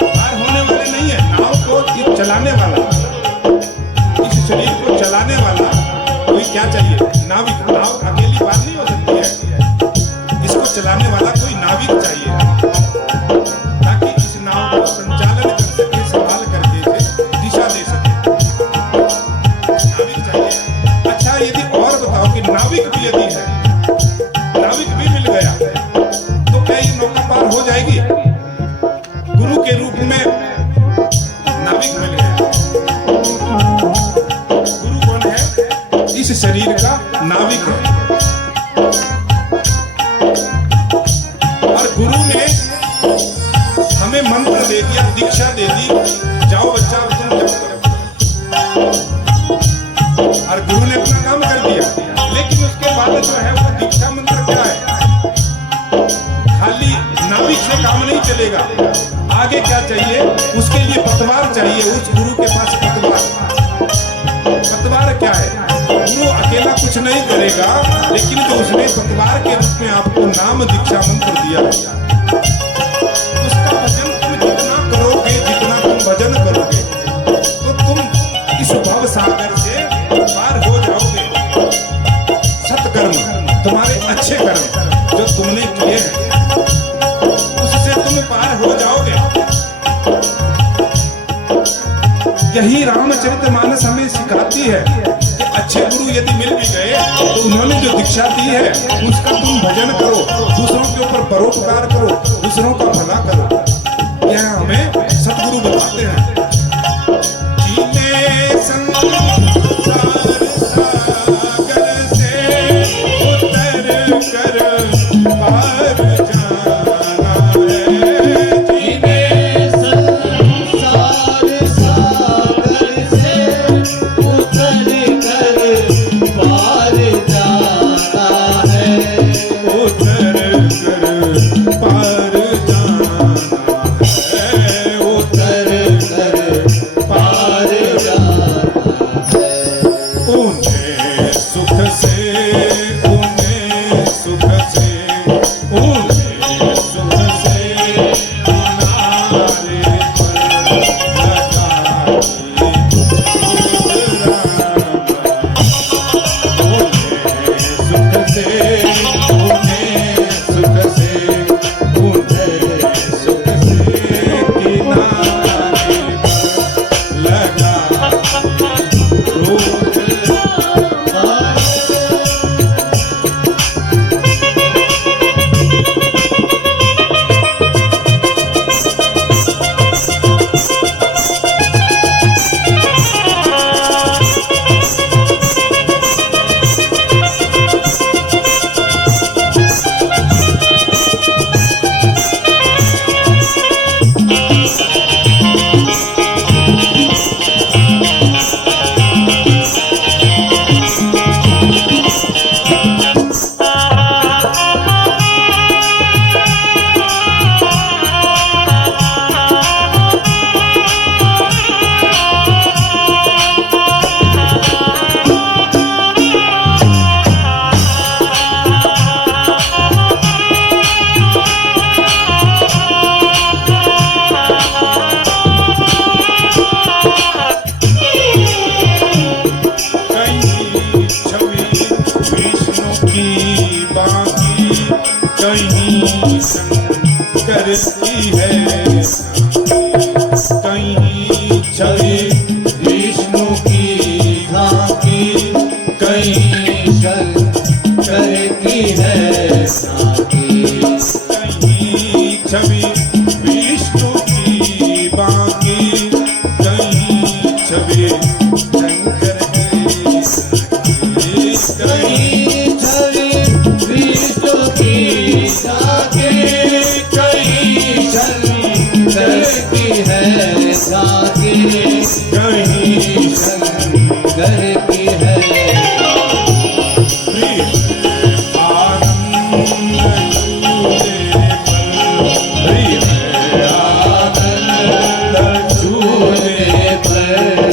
पार होने वाले नहीं है। नाव को ये चलाने वाला, इस शरीर को चलाने वाला कोई क्या चाहिए? नाविक। नाव अकेली पार नहीं हो सकती है, इसको चलाने वाला कोई नाविक चाहिए, ताकि इस नाव को संचालन कर सके, संभाल करके इसे दिशा दे सके। नाविक चाहिए। अच्छा, यदि और बताओ कि नाविक भी यदि है, नाविक भी मिल गया, तो क्या ये नौका पार हो जाएगी? गुरु के रूप में नाविक मिल गया। गुरु कौन है? इस शरीर का नाविक है। और गुरु ने हमें मंत्र दे दिया, दीक्षा दे दी, जाओ बच्चा तुम जप करो। और गुरु ने अपना काम कर दिया। लेकिन उसके बाद जो है वो दीक्षा मंत्र क्या है? खाली नाविक से काम नहीं चलेगा, आगे क्या चाहिए? उसके लिए पतवार चाहिए। उस गुरु के पास पतवार। पतवार क्या है? गुरु अकेला कुछ नहीं करेगा, लेकिन जो उसने पतवार के रूप में आपको नाम दीक्षा मंत्र दिया है, उसका भजन तुम जितना करोगे, जितना तुम भजन करोगे, तो तुम इस भव सागर से पार हो जाओगे। सत्कर्म, तुम्हारे अच्छे कर्म जो तुमने किए हैं, उससे तुम पार हो जाओगे। यही रामचरितमानस हमें सिखाती है कि अच्छे गुरु यदि मिल भी गए, तो उन्होंने जो दीक्षा दी है उसका तुम भजन करो, दूसरों के ऊपर परोपकार करो, दूसरों का भला करो। यह हमें सतगुरु बताते हैं। जीने संसार सागर से उतर कर पार जाना है। जीने संसार सागर से उतर कर पार जाना है। उतर कर पार जाना है। उतर कर पार जाना है। उन्हें सुख से, उन्हें सुख से, उन्हें सुख से किनारे पर लगा दी उन्हें सुख से, उन्हें सुख से, उन्हें सुख से किनारे पर लगा रोज। कहीं शंकर की है, कहीं छवि विष्णु की झांकी, कहीं शंकर की है साकी। कहीं छवि विष्णु की बाकी, कहीं छवि शंकर की साकी। कहीं छवि विष्णु की झांकी, कहीं शंकर की है साकी। कहीं शंकर की है आनंद झूले पर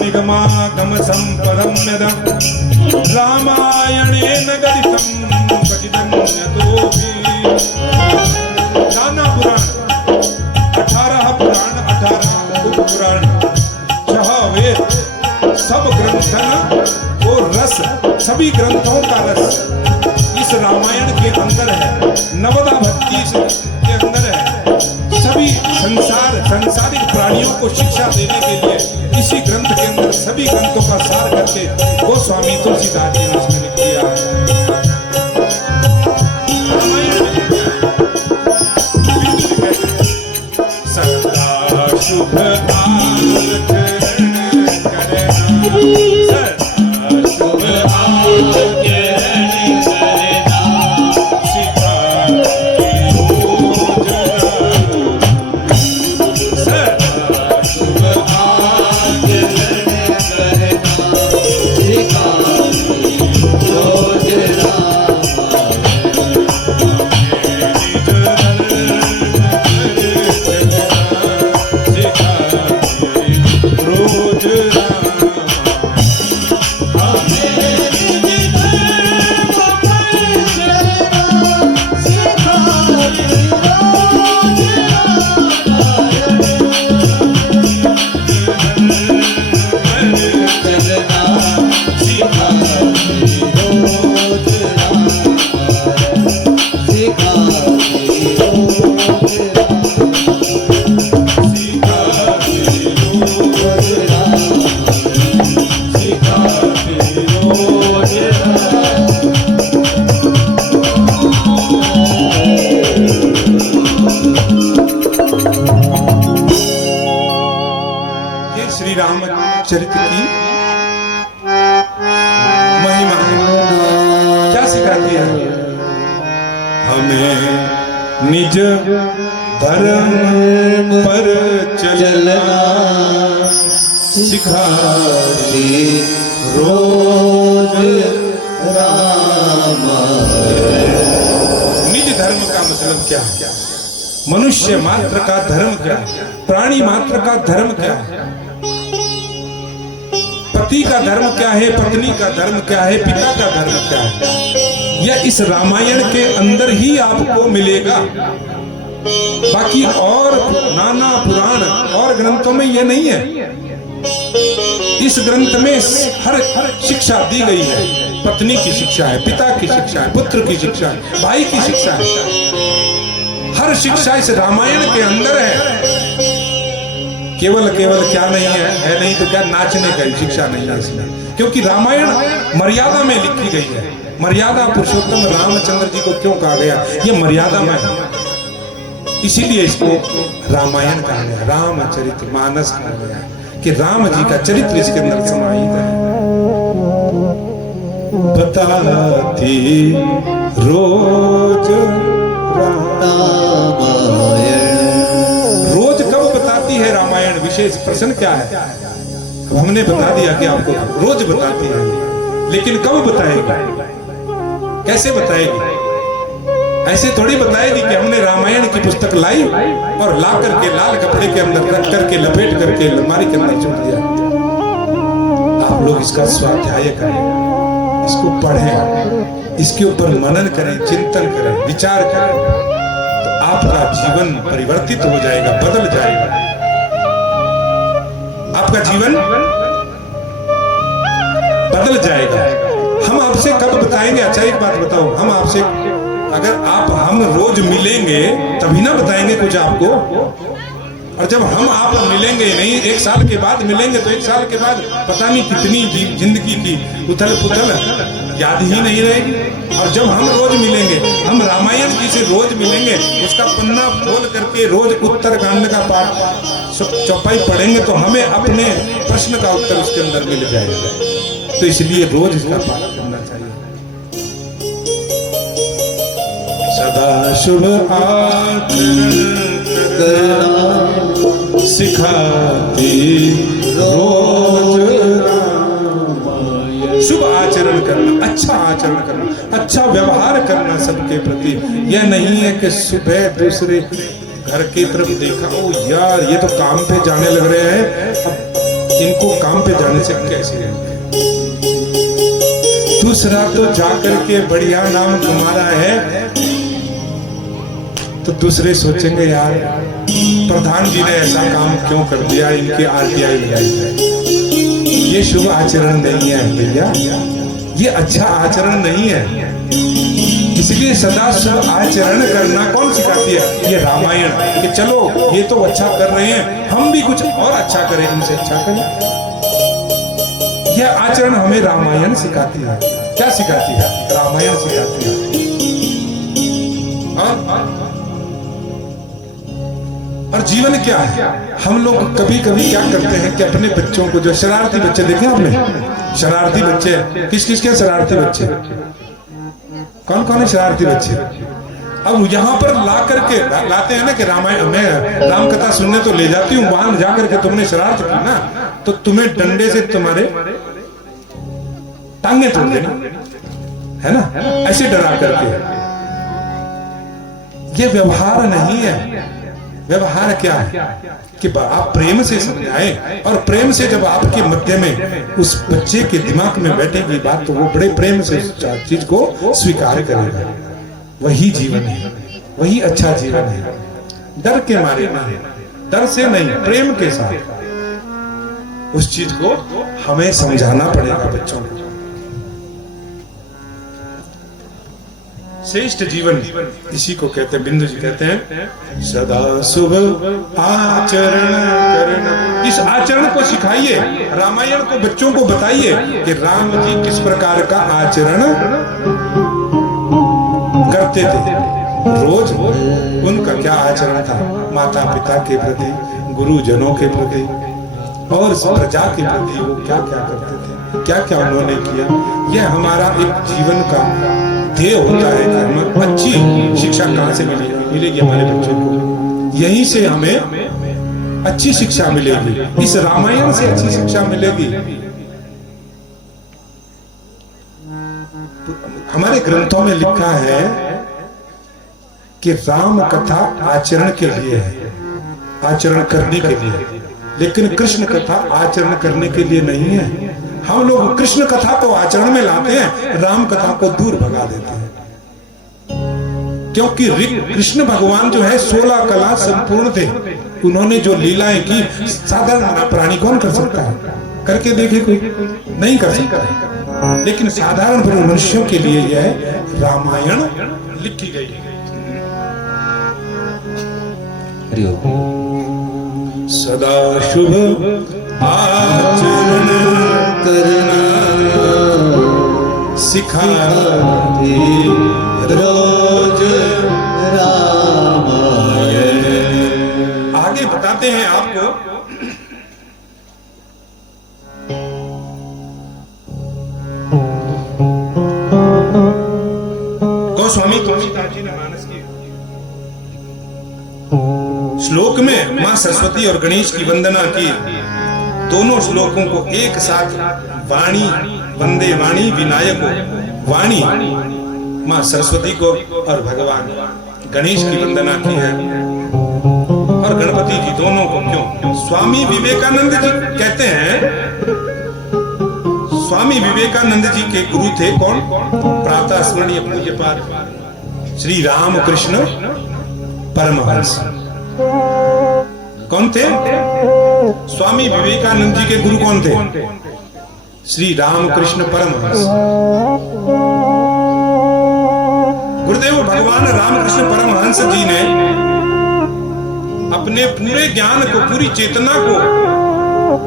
निगमागम संपरम्यदं रामायणेन गदितं कथितन्यतोऽपि। नाना पुराण 18 पुराण 18 उपपुराण 6 वेद सब ग्रंथन को रस सभी ग्रंथों का रस इस रामायण के अंदर है। नवदा भक्ति के अंदर है। सभी संसारिक प्राणियों को शिक्षा देने के लिए इसी ग्रंथ के अंदर सभी ग्रंथों का सार करके गोस्वामी तुलसीदास जी ने इसमें लिख दिया है। सदा शुभ आचरण करना, सदा शुभ आचरण करना, सीता चरित्र की महिमा क्या सिखाती है हमें? निज धर्म पर चलना सिखाती रोज क्या है, मनुष्य मात्र का धर्म क्या है, प्राणी मात्र का धर्म क्या है, पति का धर्म क्या है, पत्नी का धर्म क्या है, पिता का धर्म क्या है, यह इस रामायण के अंदर ही आपको मिलेगा। बाकी और नाना पुराण और ग्रंथों में यह नहीं है। इस ग्रंथ में हर शिक्षा दी गई है। पत्नी की शिक्षा है, पिता की शिक्षा है, पुत्र की शिक्षा है, भाई की शिक्षा है। हर शिक्षा इस रामायण के अंदर है। केवल क्या नहीं है नहीं तो क्या नाचने का शिक्षा नहीं है इसमें, क्योंकि रामायण मर्यादा में लिखी गई है। मर्यादा पुरुषोत्तम रामचंद्र जी को क्यों कहा गया, ये मर्यादा में है, इसीलिए इसको रामायण कहा गया, रामचरितमानस कहा गया, कि राम जी का चरित्र इसके अंदर समाहित है। बताती रोज रोज कब बताती है रामायण, विशेष प्रश्न क्या है? अब हमने बता दिया कि आपको रोज बताती है, लेकिन कब बताएगी, कैसे बताएगी? ऐसे थोड़ी बताएगी कि हमने रामायण की पुस्तक लाई और ला करके लाल कपड़े के अंदर रख करके लपेट करके अलमारी के अंदर छोड़ दिया। आप लोग इसका स्वाध्याय करें, इसको पढ़ें, इसके ऊपर मनन करें, चिंतन करें, विचार करें, तो आपका जीवन परिवर्तित हो जाएगा, बदल जाएगा। आपका जीवन बदल जाएगा। हम आपसे कब बताएंगे? अच्छा एक बात बताओ, हम आपसे अगर हम रोज मिलेंगे तभी ना बताएंगे कुछ आपको, और जब हम आप मिलेंगे नहीं, एक साल के बाद मिलेंगे तो एक साल के बाद पता नहीं कितनी जिंदगी की उथल पुथल याद ही नहीं रहेगी। और जब हम रोज मिलेंगे, हम रामायण जी से रोज मिलेंगे, उसका पन्ना खोल करके रोज उत्तरकांड का पाठ चौपाई पढ़ेंगे तो हमें अपने प्रश्न का उत्तर उसके अंदर मिल जाएगा। तो इसलिए रोज इसका पाठ करना चाहिए। सदा शुभ आचरण करना सिखाती रोज रामायण। शुभ आचरण करना, अच्छा आचरण करना, अच्छा व्यवहार करना सबके प्रति। यह नहीं है कि सुबह दूसरे घर की तरफ देखा, ओ यार ये तो काम पे जाने लग रहे हैं, अब इनको काम पे जाने से कैसे है? दूसरा तो जाकर के बढ़िया नाम कमा रहा है तो दूसरे सोचेंगे यार प्रधान जी ने ऐसा काम क्यों कर दिया, इनके आरटीआई लगाई जाए। ये शुभ आचरण नहीं है भैया, ये अच्छा आचरण नहीं है। इसलिए सदा शुभ आचरण करना कौन सिखाती है? ये रामायण, कि चलो ये तो अच्छा कर रहे हैं, हम भी कुछ और अच्छा करें, इनसे अच्छा करें। यह आचरण हमें रामायण सिखाती है। क्या सिखाती है? रामायण सिखाती है। और जीवन क्या है? हम लोग कभी कभी क्या करते हैं कि अपने बच्चों को, जो शरारती बच्चे देखे आपने, शरारती बच्चे, किस किस के शरारती बच्चे, कौन कौन है शरारती बच्चे? अब यहाँ पर ला करके लाते हैं ना कि रामायण, मैं राम कथा सुनने तो ले जाती हूँ, वहां जाकर के तुमने शरारत की ना तो तुम्हें डंडे से तुम्हारे टांगे तोड़ देना, है ना, ऐसे डरा करके। ये व्यवहार नहीं है। व्यवहार क्या है कि आप प्रेम से समझाएं, और प्रेम से जब आपके मध्य में उस बच्चे के दिमाग में बैठेगी बात तो वो बड़े प्रेम से उस चीज को स्वीकार करेगा। वही जीवन है, वही अच्छा जीवन है। डर के मारे नहीं, डर से नहीं, प्रेम के साथ उस चीज को हमें समझाना पड़ेगा बच्चों को। श्रेष्ठ जीवन इसी को कहते हैं, बिंदु जी कहते हैं सदा शुभ आचरण करना। इस आचरण को सिखाइए, रामायण को बच्चों को बताइए कि राम जी किस प्रकार का आचरण करते थे। रोज उनका क्या आचरण था, माता पिता के प्रति, गुरुजनों के प्रति और प्रजा के प्रति वो क्या क्या करते थे, क्या क्या उन्होंने किया। यह हमारा एक जीवन का ध्येय होता है कि हमें अच्छी शिक्षा कहाँ से मिलेगी हमारे बच्चों को। यहीं से हमें अच्छी शिक्षा मिलेगी, इस रामायण से अच्छी शिक्षा मिलेगी। हमारे ग्रंथों में लिखा है कि राम कथा आचरण के लिए है, आचरण करने के लिए, लेकिन कृष्ण कथा आचरण करने के लिए नहीं है। हम लोग कृष्ण कथा को आचरण में लाते हैं, राम कथा को दूर भगा देते हैं। क्योंकि कृष्ण भगवान जो है 16 कला संपूर्ण थे। उन्होंने जो लीलाएं की साधारण प्राणी कौन कर सकता है? करके देखे कोई? नहीं कर सकता है। लेकिन साधारण मनुष्यों के लिए यह रामायण लिखी गई है। सदा शुभ आचरण करना सिखाती रोज रामायण। आगे बताते हैं आपको गोस्वामी तुलसीदास जी ने मानस की श्लोक में मां सरस्वती और गणेश की वंदना की। दोनों श्लोकों को एक साथ वाणी वंदे वाणी विनायको, वाणी मां सरस्वती को और भगवान गणेश की वंदना की है। और गणपति जी दोनों को क्यों? स्वामी विवेकानंद जी कहते हैं, स्वामी विवेकानंद जी के गुरु थे कौन? प्रातः स्मरणीय पूज्य पाद श्री रामकृष्ण परमहंस। कौन थे? स्वामी विवेकानंद जी के गुरु कौन थे? श्री रामकृष्ण परमहंस। गुरुदेव भगवान रामकृष्ण परमहंस जी ने अपने पूरे ज्ञान को, पूरी चेतना को,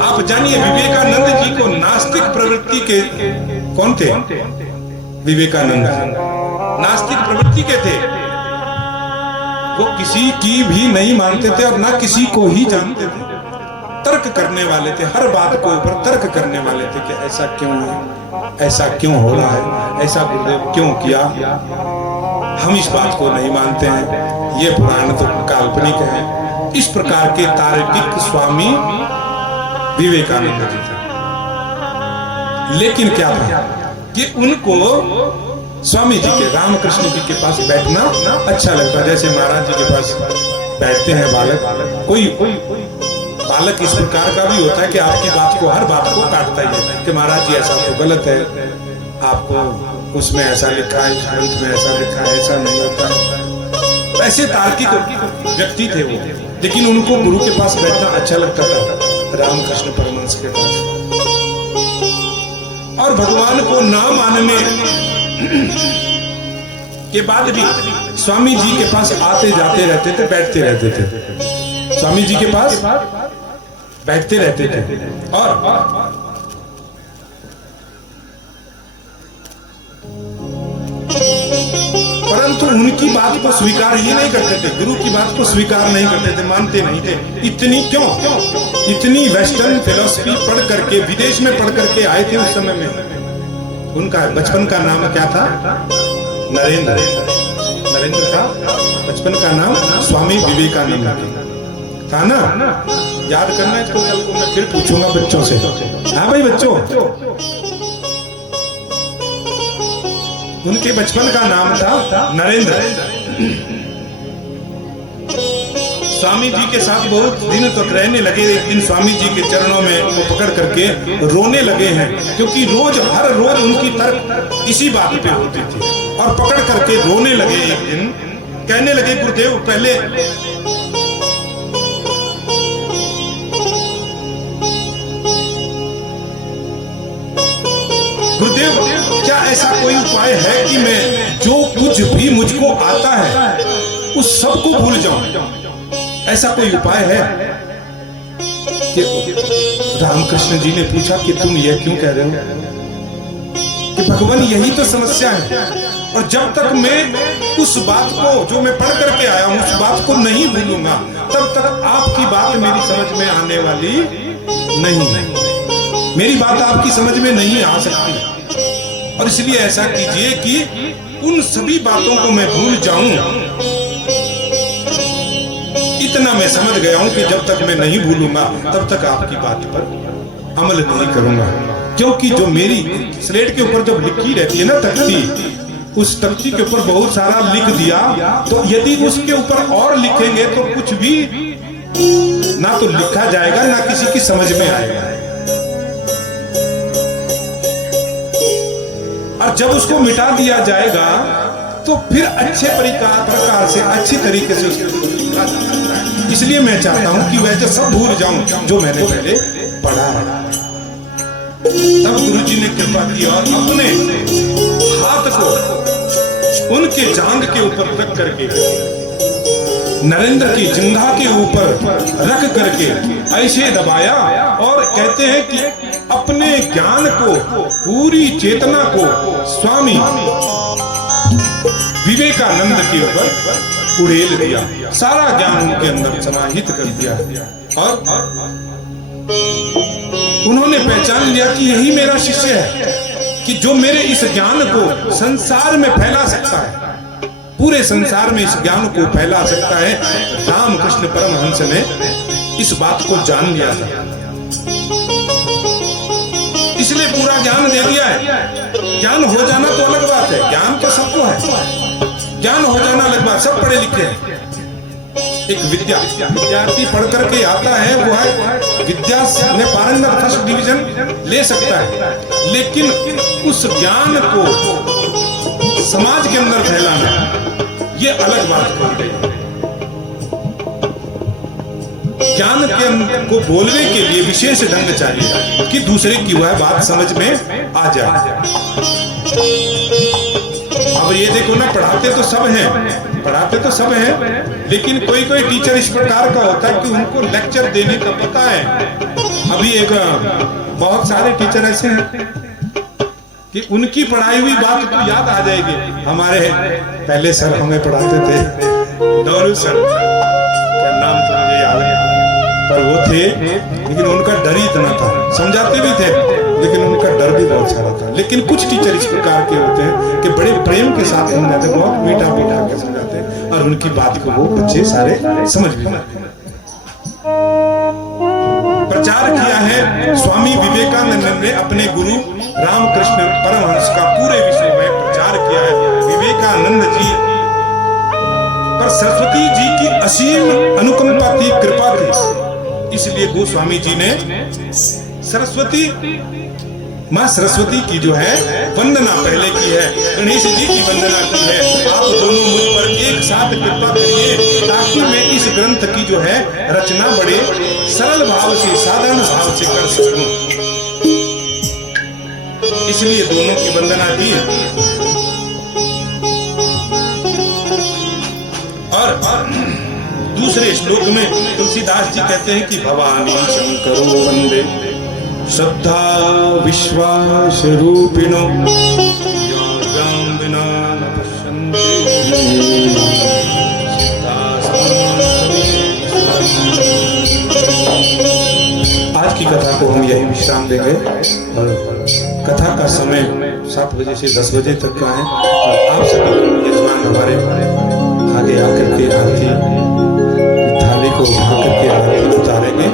आप जानिए विवेकानंद जी को नास्तिक प्रवृत्ति के कौन थे? विवेकानंद नास्तिक प्रवृत्ति के थे। वो किसी की भी नहीं मानते थे और ना किसी को ही जानते थे। तर्क करने वाले थे, हर बात को ऊपर तर्क करने वाले थे कि ऐसा क्यों है, ऐसा क्यों हो रहा है, ऐसा गुरुदेव क्यों किया, हम इस बात को नहीं मानते हैं, ये पुराण तो काल्पनिक है। इस प्रकार के तार्किक स्वामी विवेकानंद जी थे। लेकिन क्या था कि उनको स्वामी जी के, रामकृष्ण जी के पास बैठना अच्छा लगता। जैसे महाराज जी के पास बैठते हैं बालक, कोई बालक इस प्रकार का भी होता है कि आपकी बात को, हर बात को काटता ही है कि महाराज जी ऐसा तो गलत है, आपको उसमें ऐसा लिखा है, ग्रंथ में ऐसा लिखा है, ऐसा नहीं होता है। ऐसे तार्किक व्यक्ति थे वो, लेकिन उनको गुरु के पास बैठना अच्छा लगता था, रामकृष्ण परमहंस के पास। और भगवान को ना मानने के बाद भी स्वामी जी के पास आते जाते रहते थे, बैठते रहते थे, स्वामी जी के पास बैठते रहते थे। और परंतु उनकी बात को स्वीकार ही नहीं करते थे, गुरु की बात को स्वीकार नहीं करते थे, मानते नहीं थे। इतनी क्यों? इतनी वेस्टर्न फिलॉसफी पढ़ करके, विदेश में पढ़ करके आए थे उस समय में। उनका बचपन का नाम क्या था? नरेंद्र। नरेंद्र था बचपन का नाम, स्वामी विवेकानंद था ना। याद करना है इसको, कल को मैं फिर पूछूंगा बच्चों से। हाँ भाई बच्चों, उनके बचपन का नाम था नरेंद्र। स्वामी जी के साथ बहुत दिन तक रहने लगे। एक दिन स्वामी जी के चरणों में वो पकड़ करके रोने लगे हैं, क्योंकि रोज हर रोज उनकी तर्क इसी बात पे होती थी। और पकड़ करके रोने लगे। एक दिन कहने लगे, गुरुदेव पहले गुरुदेव क्या ऐसा कोई उपाय है कि मैं जो कुछ भी मुझको आता है उस सबको भूल जाऊं? ऐसा कोई उपाय है? कि रामकृष्ण जी ने पूछा कि तुम यह क्यों कह रहे हो? कि भगवान यही तो समस्या है, और जब तक मैं उस बात को जो मैं पढ़ करके आया हूं उस बात को नहीं भूलूंगा, तब तक आपकी बात मेरी समझ में आने वाली नहीं है। मेरी बात आपकी समझ में नहीं आ सकती। और इसलिए ऐसा कीजिए कि उन सभी बातों को मैं भूल जाऊं। इतना मैं समझ गया हूं कि जब तक मैं नहीं भूलूंगा तब तक आपकी बात पर अमल नहीं करूंगा। क्योंकि जो मेरी स्लेट के ऊपर जब लिखी रहती है ना तख्ती, उस तख्ती के ऊपर बहुत सारा लिख दिया, तो यदि उसके ऊपर और लिखेंगे तो कुछ भी ना तो लिखा जाएगा ना किसी की समझ में आएगा। और जब उसको मिटा दिया जाएगा तो फिर अच्छे प्रकार से अच्छी तरीके से उसको लिखा जा सकता है। इसलिए मैं चाहता हूं कि वैसे सब भूल जाऊं जो मैंने पहले पढ़ा है। तब गुरुजी ने कृपा की और अपने हाथ को उनके जांघ के ऊपर रख करके, नरेंद्र की जिंघा के ऊपर रख करके ऐसे दबाया और कहते हैं कि अपने ज्ञान को, पूरी चेतना को स्वामी विवेकानंद के ऊपर उड़ेल दिया, सारा ज्ञान उनके अंदर समाहित कर दिया। और उन्होंने पहचान लिया कि यही मेरा शिष्य है, कि जो मेरे इस ज्ञान को संसार में फैला सकता है, पूरे संसार में इस ज्ञान को फैला सकता है। रामकृष्ण परमहंस ने इस बात को जान लिया था, इसलिए पूरा ज्ञान दे दिया है। ज्ञान हो जाना तो अलग बात है, ज्ञान तो सबको है, ज्ञान हो जाना अलग बात, सब पढ़े लिखे हैं। एक विद्यार्थी पढ़ करके आता है, वो है विद्या में पारंगत, फर्स्ट डिवीजन ले सकता है, लेकिन उस ज्ञान को समाज के अंदर फैलाना ये अलग बात कही गई। ज्ञान को बोलने के लिए विशेष ढंग चाहिए कि दूसरे की वह बात समझ में आ जाए। अब ये देखो ना, पढ़ाते तो सब हैं, लेकिन कोई कोई टीचर इस प्रकार का होता है कि उनको लेक्चर देने का पता है। अभी एक बहुत सारे टीचर ऐसे हैं कि उनकी पढ़ाई हुई बात तो याद आ जाएगी। हमारे पहले सर हमें पढ़ाते थे, डोरू सर, क्या नाम तो मुझे याद है, पर वो थे, लेकिन उनका डर ही इतना था, समझाते भी थे लेकिन उनका डर भी बहुत सारा था। लेकिन कुछ टीचर इस प्रकार के होते हैं कि बड़े प्रेम के साथ समझाते, बहुत मीठा मीठा के समझाते हैं और उनकी बात को वो बच्चे सारे समझ भी जाते हैं। प्रचार किया है स्वामी विवेकानंद ने, अपने गुरु रामकृष्ण परमहंस का पूरे विश्व में प्रचार किया है। विवेकानंद जी पर सरस्वती जी की असीम अनुकंपा थी, कृपा थी, इसलिए गोस्वामी जी ने सरस्वती, माँ सरस्वती की जो है वंदना पहले की है, गणेश जी की वंदना की है। आप दोनों मुझ पर एक साथ कृपा करिए ताकि मैं इस ग्रंथ की जो है रचना बड़े सरल भाव से, साधारण भाव से कर सकूं, इसलिए दोनों की वंदना की। और दूसरे श्लोक में तुलसीदास जी कहते हैं कि भवानी शंकरो वंदे श्रद्धा विश्वास रूपिणो योगं विना न पश्यन्ते। आज की कथा को हम यही विश्राम देंगे और कथा का समय 7 बजे से 10 बजे तक का है। और आप सभी यजमान हमारे आगे आकर के आरती थाली को उठा करके आरती उतारेंगे।